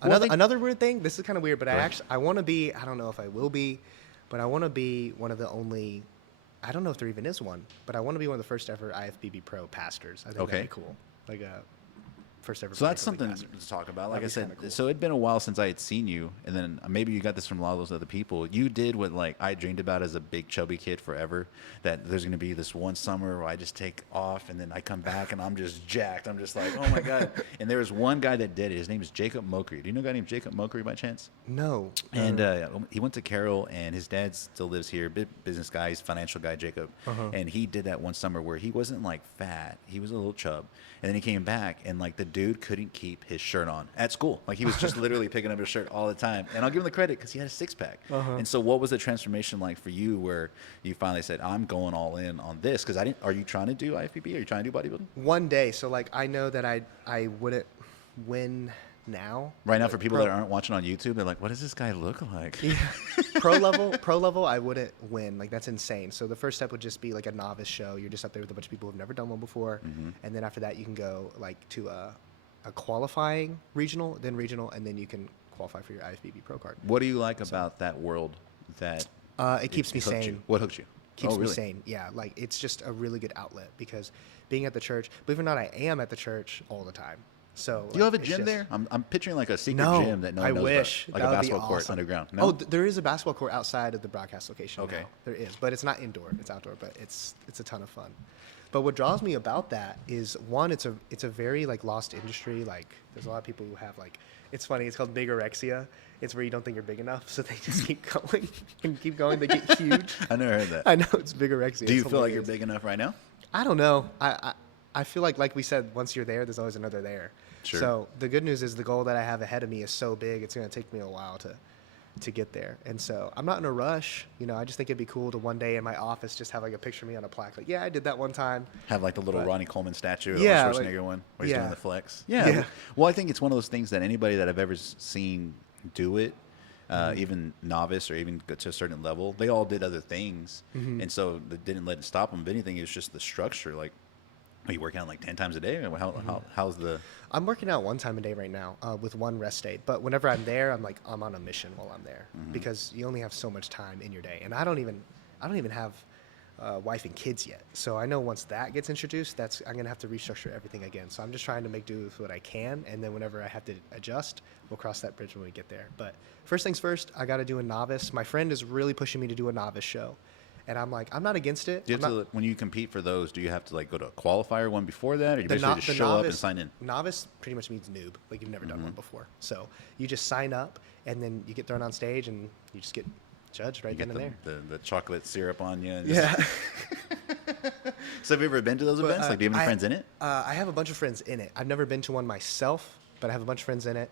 another weird thing, this is kind of weird, but I want to be, I don't know if I will be, but I want to be one of the only, I don't know if there even is one, but I want to be one of the first ever IFBB Pro pastors. I think that'd be cool. Like a first ever. So that's something to talk about. Like I said, cool. So it'd been a while since I had seen you, and then maybe you got this from a lot of those other people. You did what like I dreamed about as a big chubby kid forever. That there's going to be this one summer where I just take off, and then I come back and I'm just jacked. I'm just like, oh my god. And there was one guy that did it. His name is Jacob Mokri. Do you know a guy named Jacob Mokri by chance? No. And he went to Carroll, and his dad still lives here. Big business guy, he's a financial guy, Jacob. And he did that one summer where he wasn't like fat. He was a little chub. And then he came back, and like the dude couldn't keep his shirt on at school. Like, he was just literally picking up his shirt all the time. And I'll give him the credit because he had a six-pack. And so what was the transformation like for you where you finally said, I'm going all in on this? Because are you trying to do IFBB? Are you trying to do bodybuilding? One day. So like, I know that I wouldn't win now. Right now, for people that aren't watching on YouTube, they're like, what does this guy look like? Yeah. Pro level, I wouldn't win. Like, that's insane. So the first step would just be like a novice show. You're just up there with a bunch of people who've never done one before. And then after that, you can go like to a qualifying regional, and then you can qualify for your IFBB Pro card. What do you like about that world that it keeps me sane? You? What hooks you? Keeps me sane. Yeah, like, it's just a really good outlet, because being at the church, believe it or not, I am at the church all the time. So do you have a gym there? I'm picturing like a secret gym that no one knows about. Like a basketball court underground. No? There is a basketball court outside of the broadcast location. Okay, now. There is, but it's not indoor. It's outdoor, but it's a ton of fun. But what draws me about that is, one, it's a very like lost industry. Like, there's a lot of people who have like, it's funny, it's called bigorexia. It's where you don't think you're big enough, so they just keep going and keep going. They get huge. I never heard that. I know, it's bigorexia. Do you feel like you're big enough right now? I don't know. I feel like we said, once you're there, there's always another there. Sure. So the good news is the goal that I have ahead of me is so big, it's going to take me a while to get there. And so I'm not in a rush. You know, I just think it'd be cool to one day in my office just have like a picture of me on a plaque. Like, yeah, I did that one time. Have like the little But- Ronnie Coleman statue, Yeah, or the like- Schwarzenegger one, where he's yeah. doing the flex. Yeah. Yeah. Well, I think it's one of those things that anybody that I've ever seen do it, even novice or even go to a certain level, they all did other things, and so that didn't let it stop them. If anything, it was just the structure. Like, are you working out like 10 times a day? Or how's the? I'm working out one time a day right now with one rest day. But whenever I'm there, I'm on a mission while I'm there because you only have so much time in your day. And I don't even have wife and kids yet. So I know once that gets introduced, I'm gonna have to restructure everything again. So I'm just trying to make do with what I can, and then whenever I have to adjust, we'll cross that bridge when we get there. But first things first, I got to do a novice. My friend is really pushing me to do a novice show. And I'm like, I'm not against it. Do you have to, when you compete for those, do you have to like go to a qualifier one before that, or you The basically no- just the show up and novice- sign in? Novice pretty much means noob, like you've never done one before. So you just sign up, and then you get thrown on stage, and you just get judged right You then get and there. the chocolate syrup on you. And Yeah. So have you ever been to those But, events? Like, do you have any friends in it? I have a bunch of friends in it. I've never been to one myself, but I have a bunch of friends in it.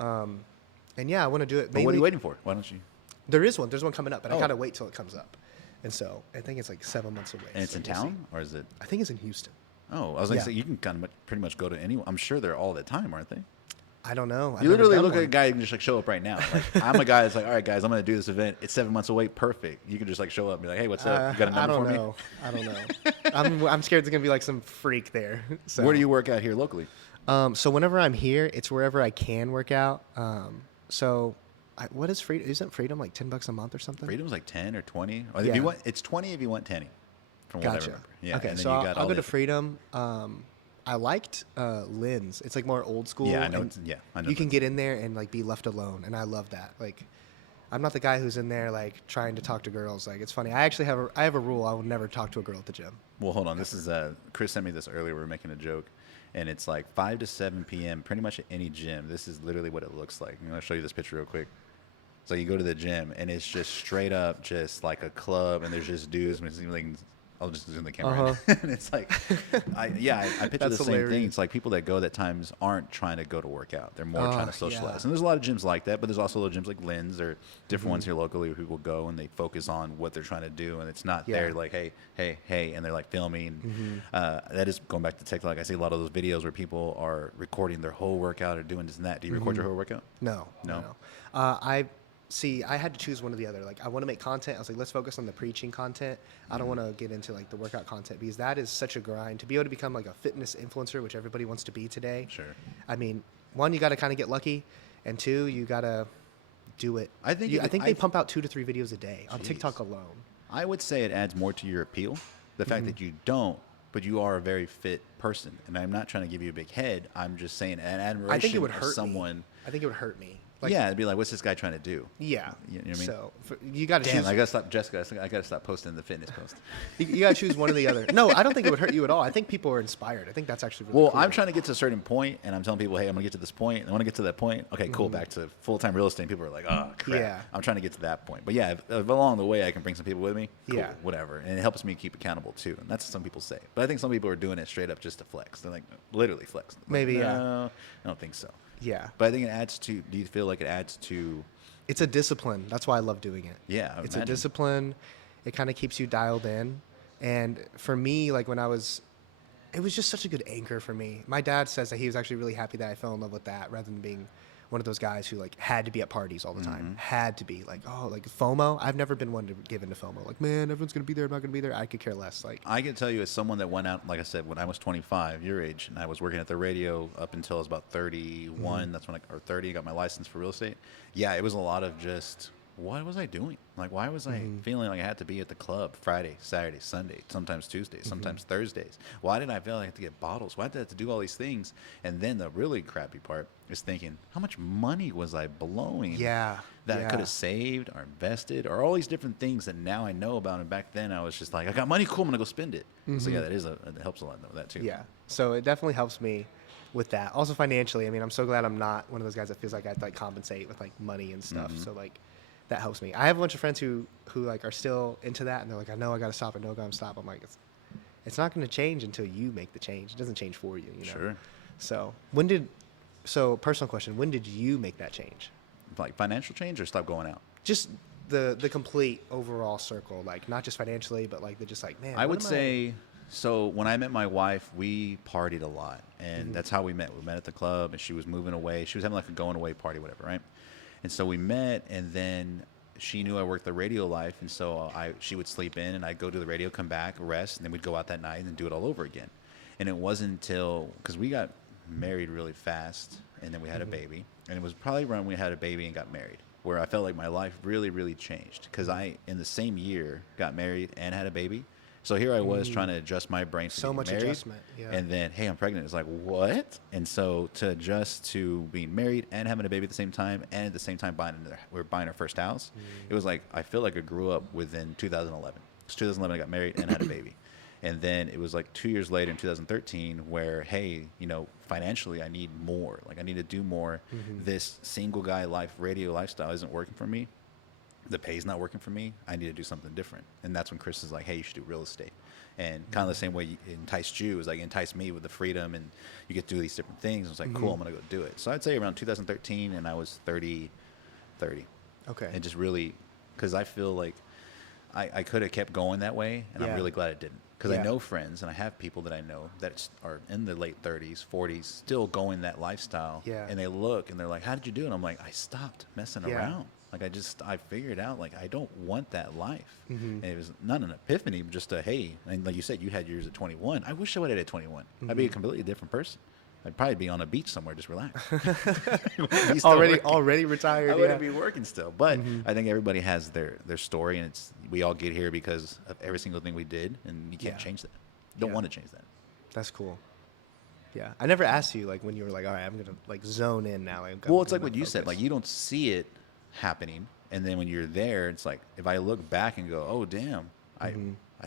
And yeah, I want to do it. But what are mainly- you waiting for? Why don't you? There is one. There's one coming up, but I Oh. gotta wait till it comes up. And so I think it's like 7 months away. And it's so in we'll see. town, or is it? I think it's in Houston. Oh, I was like, Yeah. say you can kind of pretty much go to any. I'm sure they're all the time, aren't they? I don't know. I've You never literally done look at a one. guy and just like show up right now. Like, I'm a guy that's like, all right, guys, I'm going to do this event. It's 7 months away. Perfect. You can just like show up and be like, hey, what's up? You got a I number don't for know. I don't know. I'm scared there's gonna be like some freak there. me? So. Where do you work out here locally? So whenever I'm here, it's wherever I can work out. What is Freedom? Isn't Freedom like $10 a month or something? Freedom's like 10 or 20. Or if Yeah. you want, it's 20 if you want 10. From what I Gotcha. remember. Yeah. Okay, and then so you I'll got all go to the- Freedom. I liked Lynn's. It's like more old school. Yeah, I know. and I know. You can get in there and like be left alone, and I love that. Like, I'm not the guy who's in there like trying to talk to girls. Like, it's funny. I actually have a rule. I will never talk to a girl at the gym. Well, hold on. This is Chris sent me this earlier. We were making a joke, and it's like 5 to 7 p.m. Pretty much at any gym. This is literally what it looks like. I'm gonna show you this picture real quick. So you go to the gym, and it's just straight up, just like a club, and there's just dudes. Like, I'll just zoom the camera, in. And it's like, I picture That's the same thing. hilarious. It's like people that go that times aren't trying to go to work out. They're more trying to socialize. yeah. And there's a lot of gyms like that, but there's also little gyms like Lynn's or different ones here locally where people go and they focus on what they're trying to do, and it's not Yeah. there like, hey, and they're like filming. That is going back to TikTok. I see a lot of those videos where people are recording their whole workout or doing this and that. Do you record your whole workout? No. No? I had to choose one or the other. Like, I want to make content. I was like, let's focus on the preaching content. I don't want to get into like the workout content because that is such a grind to be able to become like a fitness influencer, which everybody wants to be today. Sure. I mean, one, you got to kind of get lucky, and two, you got to do it. I think I think they pump out 2 to 3 videos a day on Jeez. TikTok alone. I would say it adds more to your appeal. The fact that you don't, but you are a very fit person. And I'm not trying to give you a big head. I'm just saying an admiration I think it would of hurt someone. me. I think it would hurt me. Like, Yeah, it'd be like, what's this guy trying to do? Yeah. You know what I mean? So you got to Damn, choose. I gotta stop, Jessica. I gotta stop posting the fitness post. You got to choose one or the other. No, I don't think it would hurt you at all. I think people are inspired. I think that's actually really Well, cool. I'm trying to get to a certain point, and I'm telling people, hey, I'm gonna get to this point. And I want to get to that point. Okay, cool. Back to full-time real estate. And people are like, oh crap. Yeah. I'm trying to get to that point. But yeah, if along the way I can bring some people with me, cool, Yeah. whatever. And it helps me keep accountable too. And that's what some people say. But I think some people are doing it straight up just to flex. They're like literally flex. Like, Maybe, yeah. no, I don't think so. Yeah. But I think it adds to. Do you feel like it adds to? It's a discipline. That's why I love doing it. Yeah, I would it's imagine. a discipline. It kind of keeps you dialed in. And for me, like it was just such a good anchor for me. My dad says that he was actually really happy that I fell in love with that rather than being one of those guys who like had to be at parties all the time. Had to be like, oh, like FOMO. I've never been one to give into FOMO. Like, man, everyone's gonna be there. I'm not gonna be there. I could care less. Like, I can tell you as someone that went out, like I said, when I was 25, your age, and I was working at the radio up until I was about 31. That's when or 30, I got my license for real estate. Yeah, it was a lot of just, what was I doing? Like, why was I feeling like I had to be at the club Friday, Saturday, Sunday, sometimes Tuesdays, sometimes Thursdays? Why did I feel like I had to get bottles? Why did I have to do all these things? And then the really crappy part is thinking, how much money was I blowing? yeah, That I yeah. could have saved or invested or all these different things that now I know about. And back then I was just like, I got money, cool, I'm gonna go spend it. So yeah, it helps a lot though, that too. Yeah. So it definitely helps me with that. Also financially, I mean, I'm so glad I'm not one of those guys that feels like I have to like compensate with like money and stuff. So like that helps me. I have a bunch of friends who like are still into that and they're like, I know I got to stop. I know I got to stop. I'm like, it's not going to change until you make the change. It doesn't change for you, you know? Sure. So personal question, when did you make that change? like financial change or stop going out? Just the complete overall circle, like not just financially, but like they're just like, man. I would say, so when I met my wife, we partied a lot, and that's how we met. We met at the club, and she was moving away. She was having like a going away party, whatever, right? And so we met, and then she knew I worked the radio life, and so she would sleep in, and I'd go to the radio, come back, rest, and then we'd go out that night and do it all over again. And it wasn't until, because we got married really fast, and then we had a baby, and it was probably around when we had a baby and got married, where I felt like my life really, really changed, because I, in the same year, got married and had a baby. So here I was trying to adjust my brain to so being much married, adjustment, yeah. and then, hey, I'm pregnant. It's like, what? And so to adjust to being married and having a baby at the same time, and at the same time we're buying our first house, it was like, I feel like I grew up within 2011. It's 2011 I got married and had a baby. And then it was like 2 years later in 2013 where, hey, you know, financially I need more. Like I need to do more. This single guy radio lifestyle isn't working for me. The pay's not working for me. I need to do something different. And that's when Chris is like, hey, you should do real estate. And kind of the same way you enticed you, was like enticed me with the freedom, and you get to do these different things. I was like, cool, I'm going to go do it. So I'd say around 2013, and I was 30. Okay. And just really, because I feel like I could have kept going that way, and I'm really glad it didn't. Because I know friends, and I have people that I know that are in the late 30s, 40s, still going that lifestyle. Yeah. And they look, and they're like, how did you do it? And I'm like, I stopped messing around. Like I figured out, like, I don't want that life. And it was not an epiphany, but just a, hey, and like you said, you had yours at 21. I wish I would have at 21. I'd be a completely different person. I'd probably be on a beach somewhere, just relax. already retired. I wouldn't be working still. But I think everybody has their story, and we all get here because of every single thing we did, and you can't change that. Don't want to change that. That's cool. Yeah, I never asked you, like, when you were like, all right, I'm gonna like zone in now. Well, it's like what you said. Like, you don't see it happening, and then when you're there, it's like, if I look back and go, oh damn, I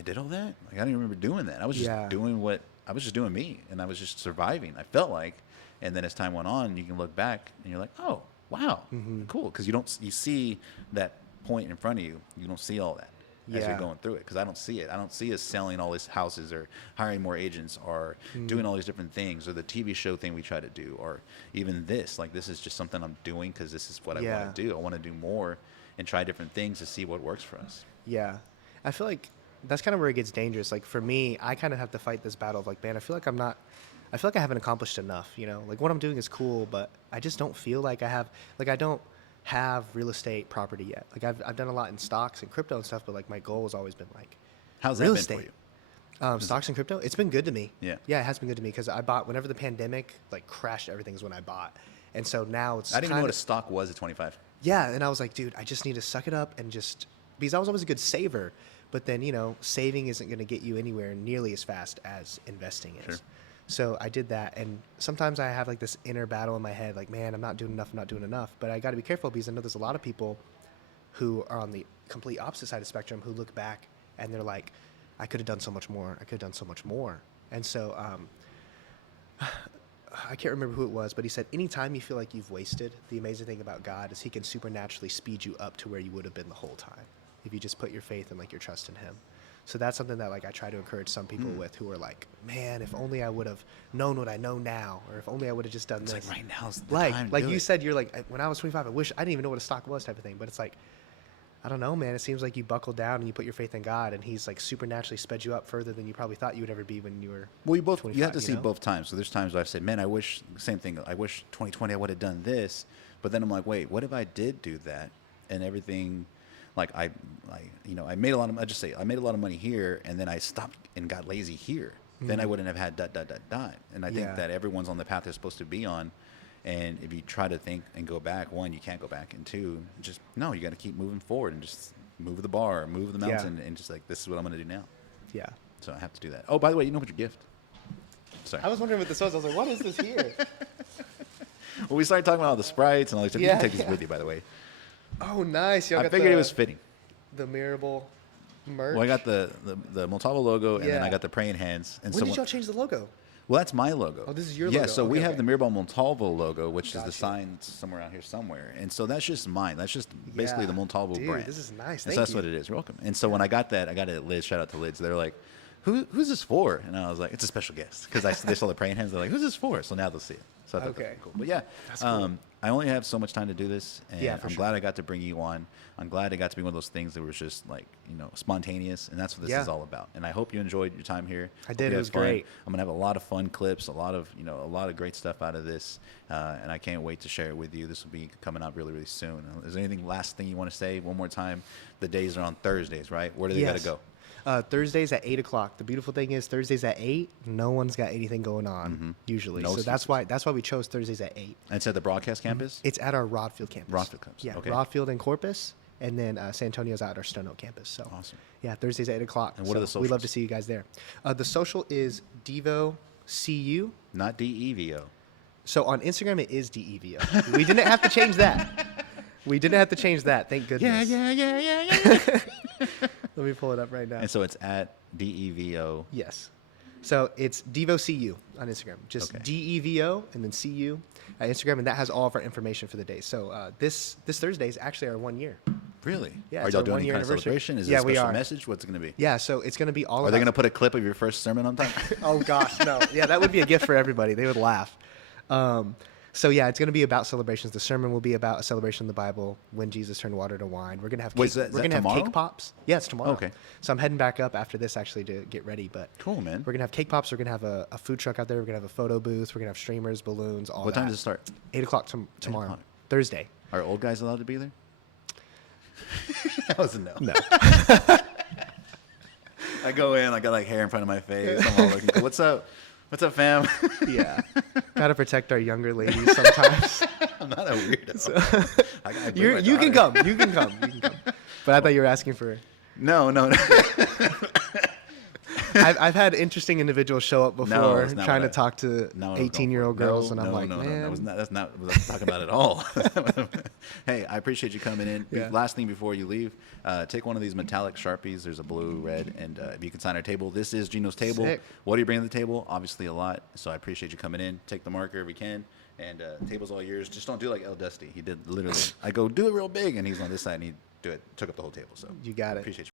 did all that. Like, I didn't remember doing that. I was just doing me, and I was just surviving, I felt like. And then as time went on, you can look back and you're like, oh wow, cool, because you see that point in front of you. You don't see all that as you're going through it, because I don't see it. I don't see us selling all these houses or hiring more agents or doing all these different things, or the TV show thing we try to do, or even this. Like, this is just something I'm doing because this is what I want to do. I want to do more and try different things to see what works for us. Yeah, I feel like that's kind of where it gets dangerous. Like, for me, I kind of have to fight this battle of like, man, I feel like I haven't accomplished enough, you know? Like, what I'm doing is cool, but I just don't feel like I don't have real estate property yet. Like, I've done a lot in stocks and crypto and stuff, but like my goal has always been like, how's that real been estate for you? Stocks and crypto, it's been good to me. Yeah, it has been good to me, because I bought whenever the pandemic like crashed everything is when I bought, and so now it's I didn't even know what a stock was at 25. Yeah, and I was like, dude, I just need to suck it up and just, because I was always a good saver, but then, you know, saving isn't going to get you anywhere nearly as fast as investing is. Sure. So I did that, and sometimes I have like this inner battle in my head, like, man, I'm not doing enough. But I got to be careful, because I know there's a lot of people who are on the complete opposite side of the spectrum who look back and they're like, I could have done so much more. And so I can't remember who it was, but he said, anytime you feel like you've wasted, the amazing thing about God is he can supernaturally speed you up to where you would have been the whole time if you just put your faith and like your trust in him. So that's something that like I try to encourage some people with, who are like, man, if only I would have known what I know now, or if only I would have just done this. Like, right now's the time. Like you said, you're like, when I was 25, I didn't even know what a stock was, type of thing. But it's like, I don't know, man. It seems like you buckled down and you put your faith in God, and he's like supernaturally sped you up further than you probably thought you would ever be when you were. Well, you have to see both times. So there's times where I've said, man, I wish 2020 I would have done this. But then I'm like, wait, what if I did do that and everything? Like I made a lot of, I made a lot of money here, and then I stopped and got lazy here. Then I wouldn't have had ... And I think that everyone's on the path they're supposed to be on. And if you try to think and go back, one, you can't go back, and two, just no, you got to keep moving forward and just move the bar, move the mountain, and just like, this is what I'm going to do now. Yeah. So I have to do that. Oh, by the way, you know what your gift? Sorry. I was wondering what this was. I was like, what is this here? Well, we started talking about all the sprites and all this stuff. You can take this with you, by the way. Oh, nice. I figured it was fitting. The Mirable merch. Well, I got the Montalvo logo, and then I got the praying hands. And when did y'all change the logo? Well, that's my logo. Oh, this is your logo. Yeah, so we have okay. the Mirabal Montalvo logo, which is the sign somewhere out here somewhere. And so that's just mine. That's just basically the Montalvo brand. This is nice. And so that's what it is. You're welcome. And so when I got that, I got it at Lids. Shout out to Lids. They're like, who's this for? And I was like, it's a special guest. Because they saw the praying hands. They're like, who's this for? So now they'll see it. So I thought that was cool. But yeah, that's cool. I only have so much time to do this, and Yeah, for I'm sure. glad I got to bring you on. I'm glad it got to be one of those things that was just like, spontaneous, and that's what this Yeah. is all about. And I hope you enjoyed your time here. I Hope did. you It had was fun. great. I'm gonna have a lot of fun clips, a lot of great stuff out of this, and I can't wait to share it with you. This will be coming out really, really soon. Is there anything last thing you want to say? One more time. The days are on Thursdays, right? Where do they gotta Yes. go? Thursdays at 8:00. The beautiful thing is Thursdays at 8. No one's got anything going on usually, No so that's excuses. why we chose Thursdays at 8. And it's at the broadcast campus. It's at our Rodfield campus. Rodfield campus, Yeah, okay. Rodfield and Corpus, and then San Antonio's at our Stone Oak campus. So Awesome. Yeah, Thursdays at 8:00. And what are the We love socials? to see you guys there. The social is Devo CU. Not DEVO. So on Instagram it is DEVO. We didn't have to change that. We didn't have to change that. Thank goodness. yeah. Let me pull it up right now. And so it's at DEVO. Yes. So it's Devo CU on Instagram. Just Okay. DEVO and then CU at Instagram, and that has all of our information for the day. So this Thursday is actually our 1 year. Really? Yeah, Are it's y'all our doing any 1 year kind of anniversary. celebration? Is Yeah, it a we special are. message? What's it going to be? Yeah, so it's going to be all Are about. they going to put a clip of your first sermon on time? Oh gosh, no. Yeah, that would be a gift for everybody. They would laugh. So yeah, it's going to be about celebrations. The sermon will be about a celebration of the Bible when Jesus turned water to wine. We're going to have cake, Wait, is that we're going to have tomorrow? cake pops. Yeah, it's tomorrow. Okay. So I'm heading back up after this actually to get ready. But Cool, man. we're going to have cake pops. We're going to have a food truck out there. We're going to have a photo booth. We're going to have streamers, balloons, all What that. time does it start? 8:00 tomorrow, o'clock. Thursday. Are old guys allowed to be there? That was a no. No. I go in, I got like hair in front of my face. I'm all looking, what's up? What's up, fam? Yeah. Got to protect our younger ladies sometimes. I'm not a weirdo. I bring my You can daughter. come. You can come. You can come. But I thought you were asking for. No. I've had interesting individuals show up before it's not trying to what talk to No, 18-year-old girls, and I'm like, no, man. that's not what I'm talking about at all. Hey, I appreciate you coming in. Yeah. Last thing before you leave, take one of these metallic Sharpies. There's a blue, red, and if you can sign our table. This is Gino's table. Sick. What do you bring to the table? Obviously a lot, so I appreciate you coming in. Take the marker if we can, and table's all yours. Just don't do like El Dusty. He did literally. I go, do it real big, and he's on this side, and he took up the whole table. So You got it. Appreciate you.